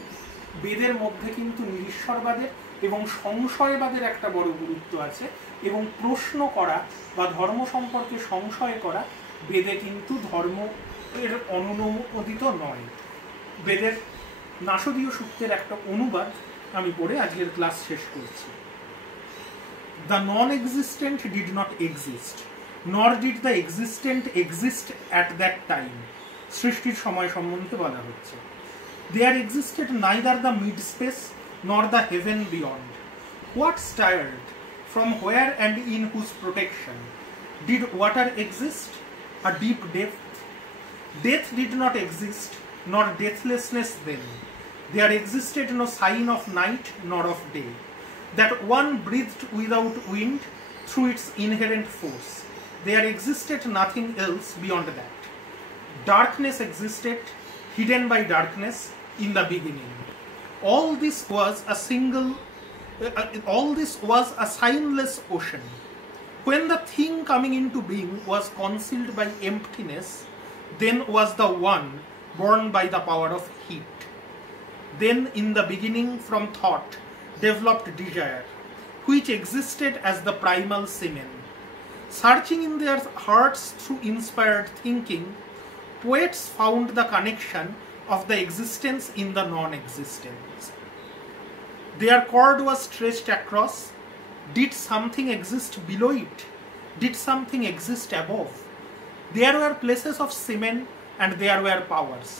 বেদের মধ্যে কিন্তু নিরীশ্বরবাদের এবং সংশয়বাদের একটা বড় গুরুত্ব আছে, এবং প্রশ্ন করা বা ধর্ম সম্পর্কে সংশয় করা বেদে কিন্তু ধর্ম এর অনুমোদিত নয়। বেদের নাসদীয় সূক্তের একটা অনুবাদ আমি পড়ে আজকের ক্লাস শেষ করছি। The non-existent did not exist, nor did the existent exist at that time. সৃষ্টির সময় সম্বন্ধে বলা হচ্ছে। There existed neither the mid-space nor the heaven beyond. What stirred? From where and in whose protection? Did water exist? A deep depth? Death did not exist, nor deathlessness then. There existed no sign of night nor of day. That one breathed without wind through its inherent force. There existed nothing else beyond that. Darkness existed, hidden by darkness, in the beginning. All this was a signless ocean. When the thing coming into being was concealed by emptiness, then was the one born by the power of heat. Then in the beginning from thought developed desire, which existed as the primal semen. Searching in their hearts through inspired thinking, poets found the connection of the existence in the non-existence. Their cord was stretched across. Did something exist below it? Did something exist above? There were places of semen and there were powers.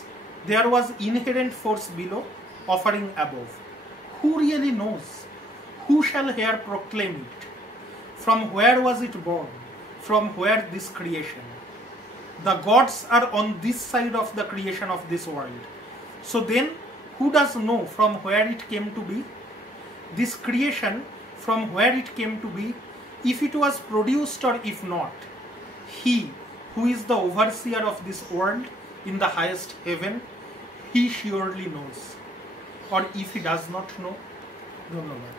There was inherent force below, offering above. Who really knows? Who shall here proclaim it? From where was it born? From where this creation? The gods are on this side of the creation of this world. So then, who does know from where it came to be? This creation, from where it came to be, if it was produced or if not, he who is the overseer of this world in the highest heaven, he surely knows. Or if he does not know, ধন্যবাদ।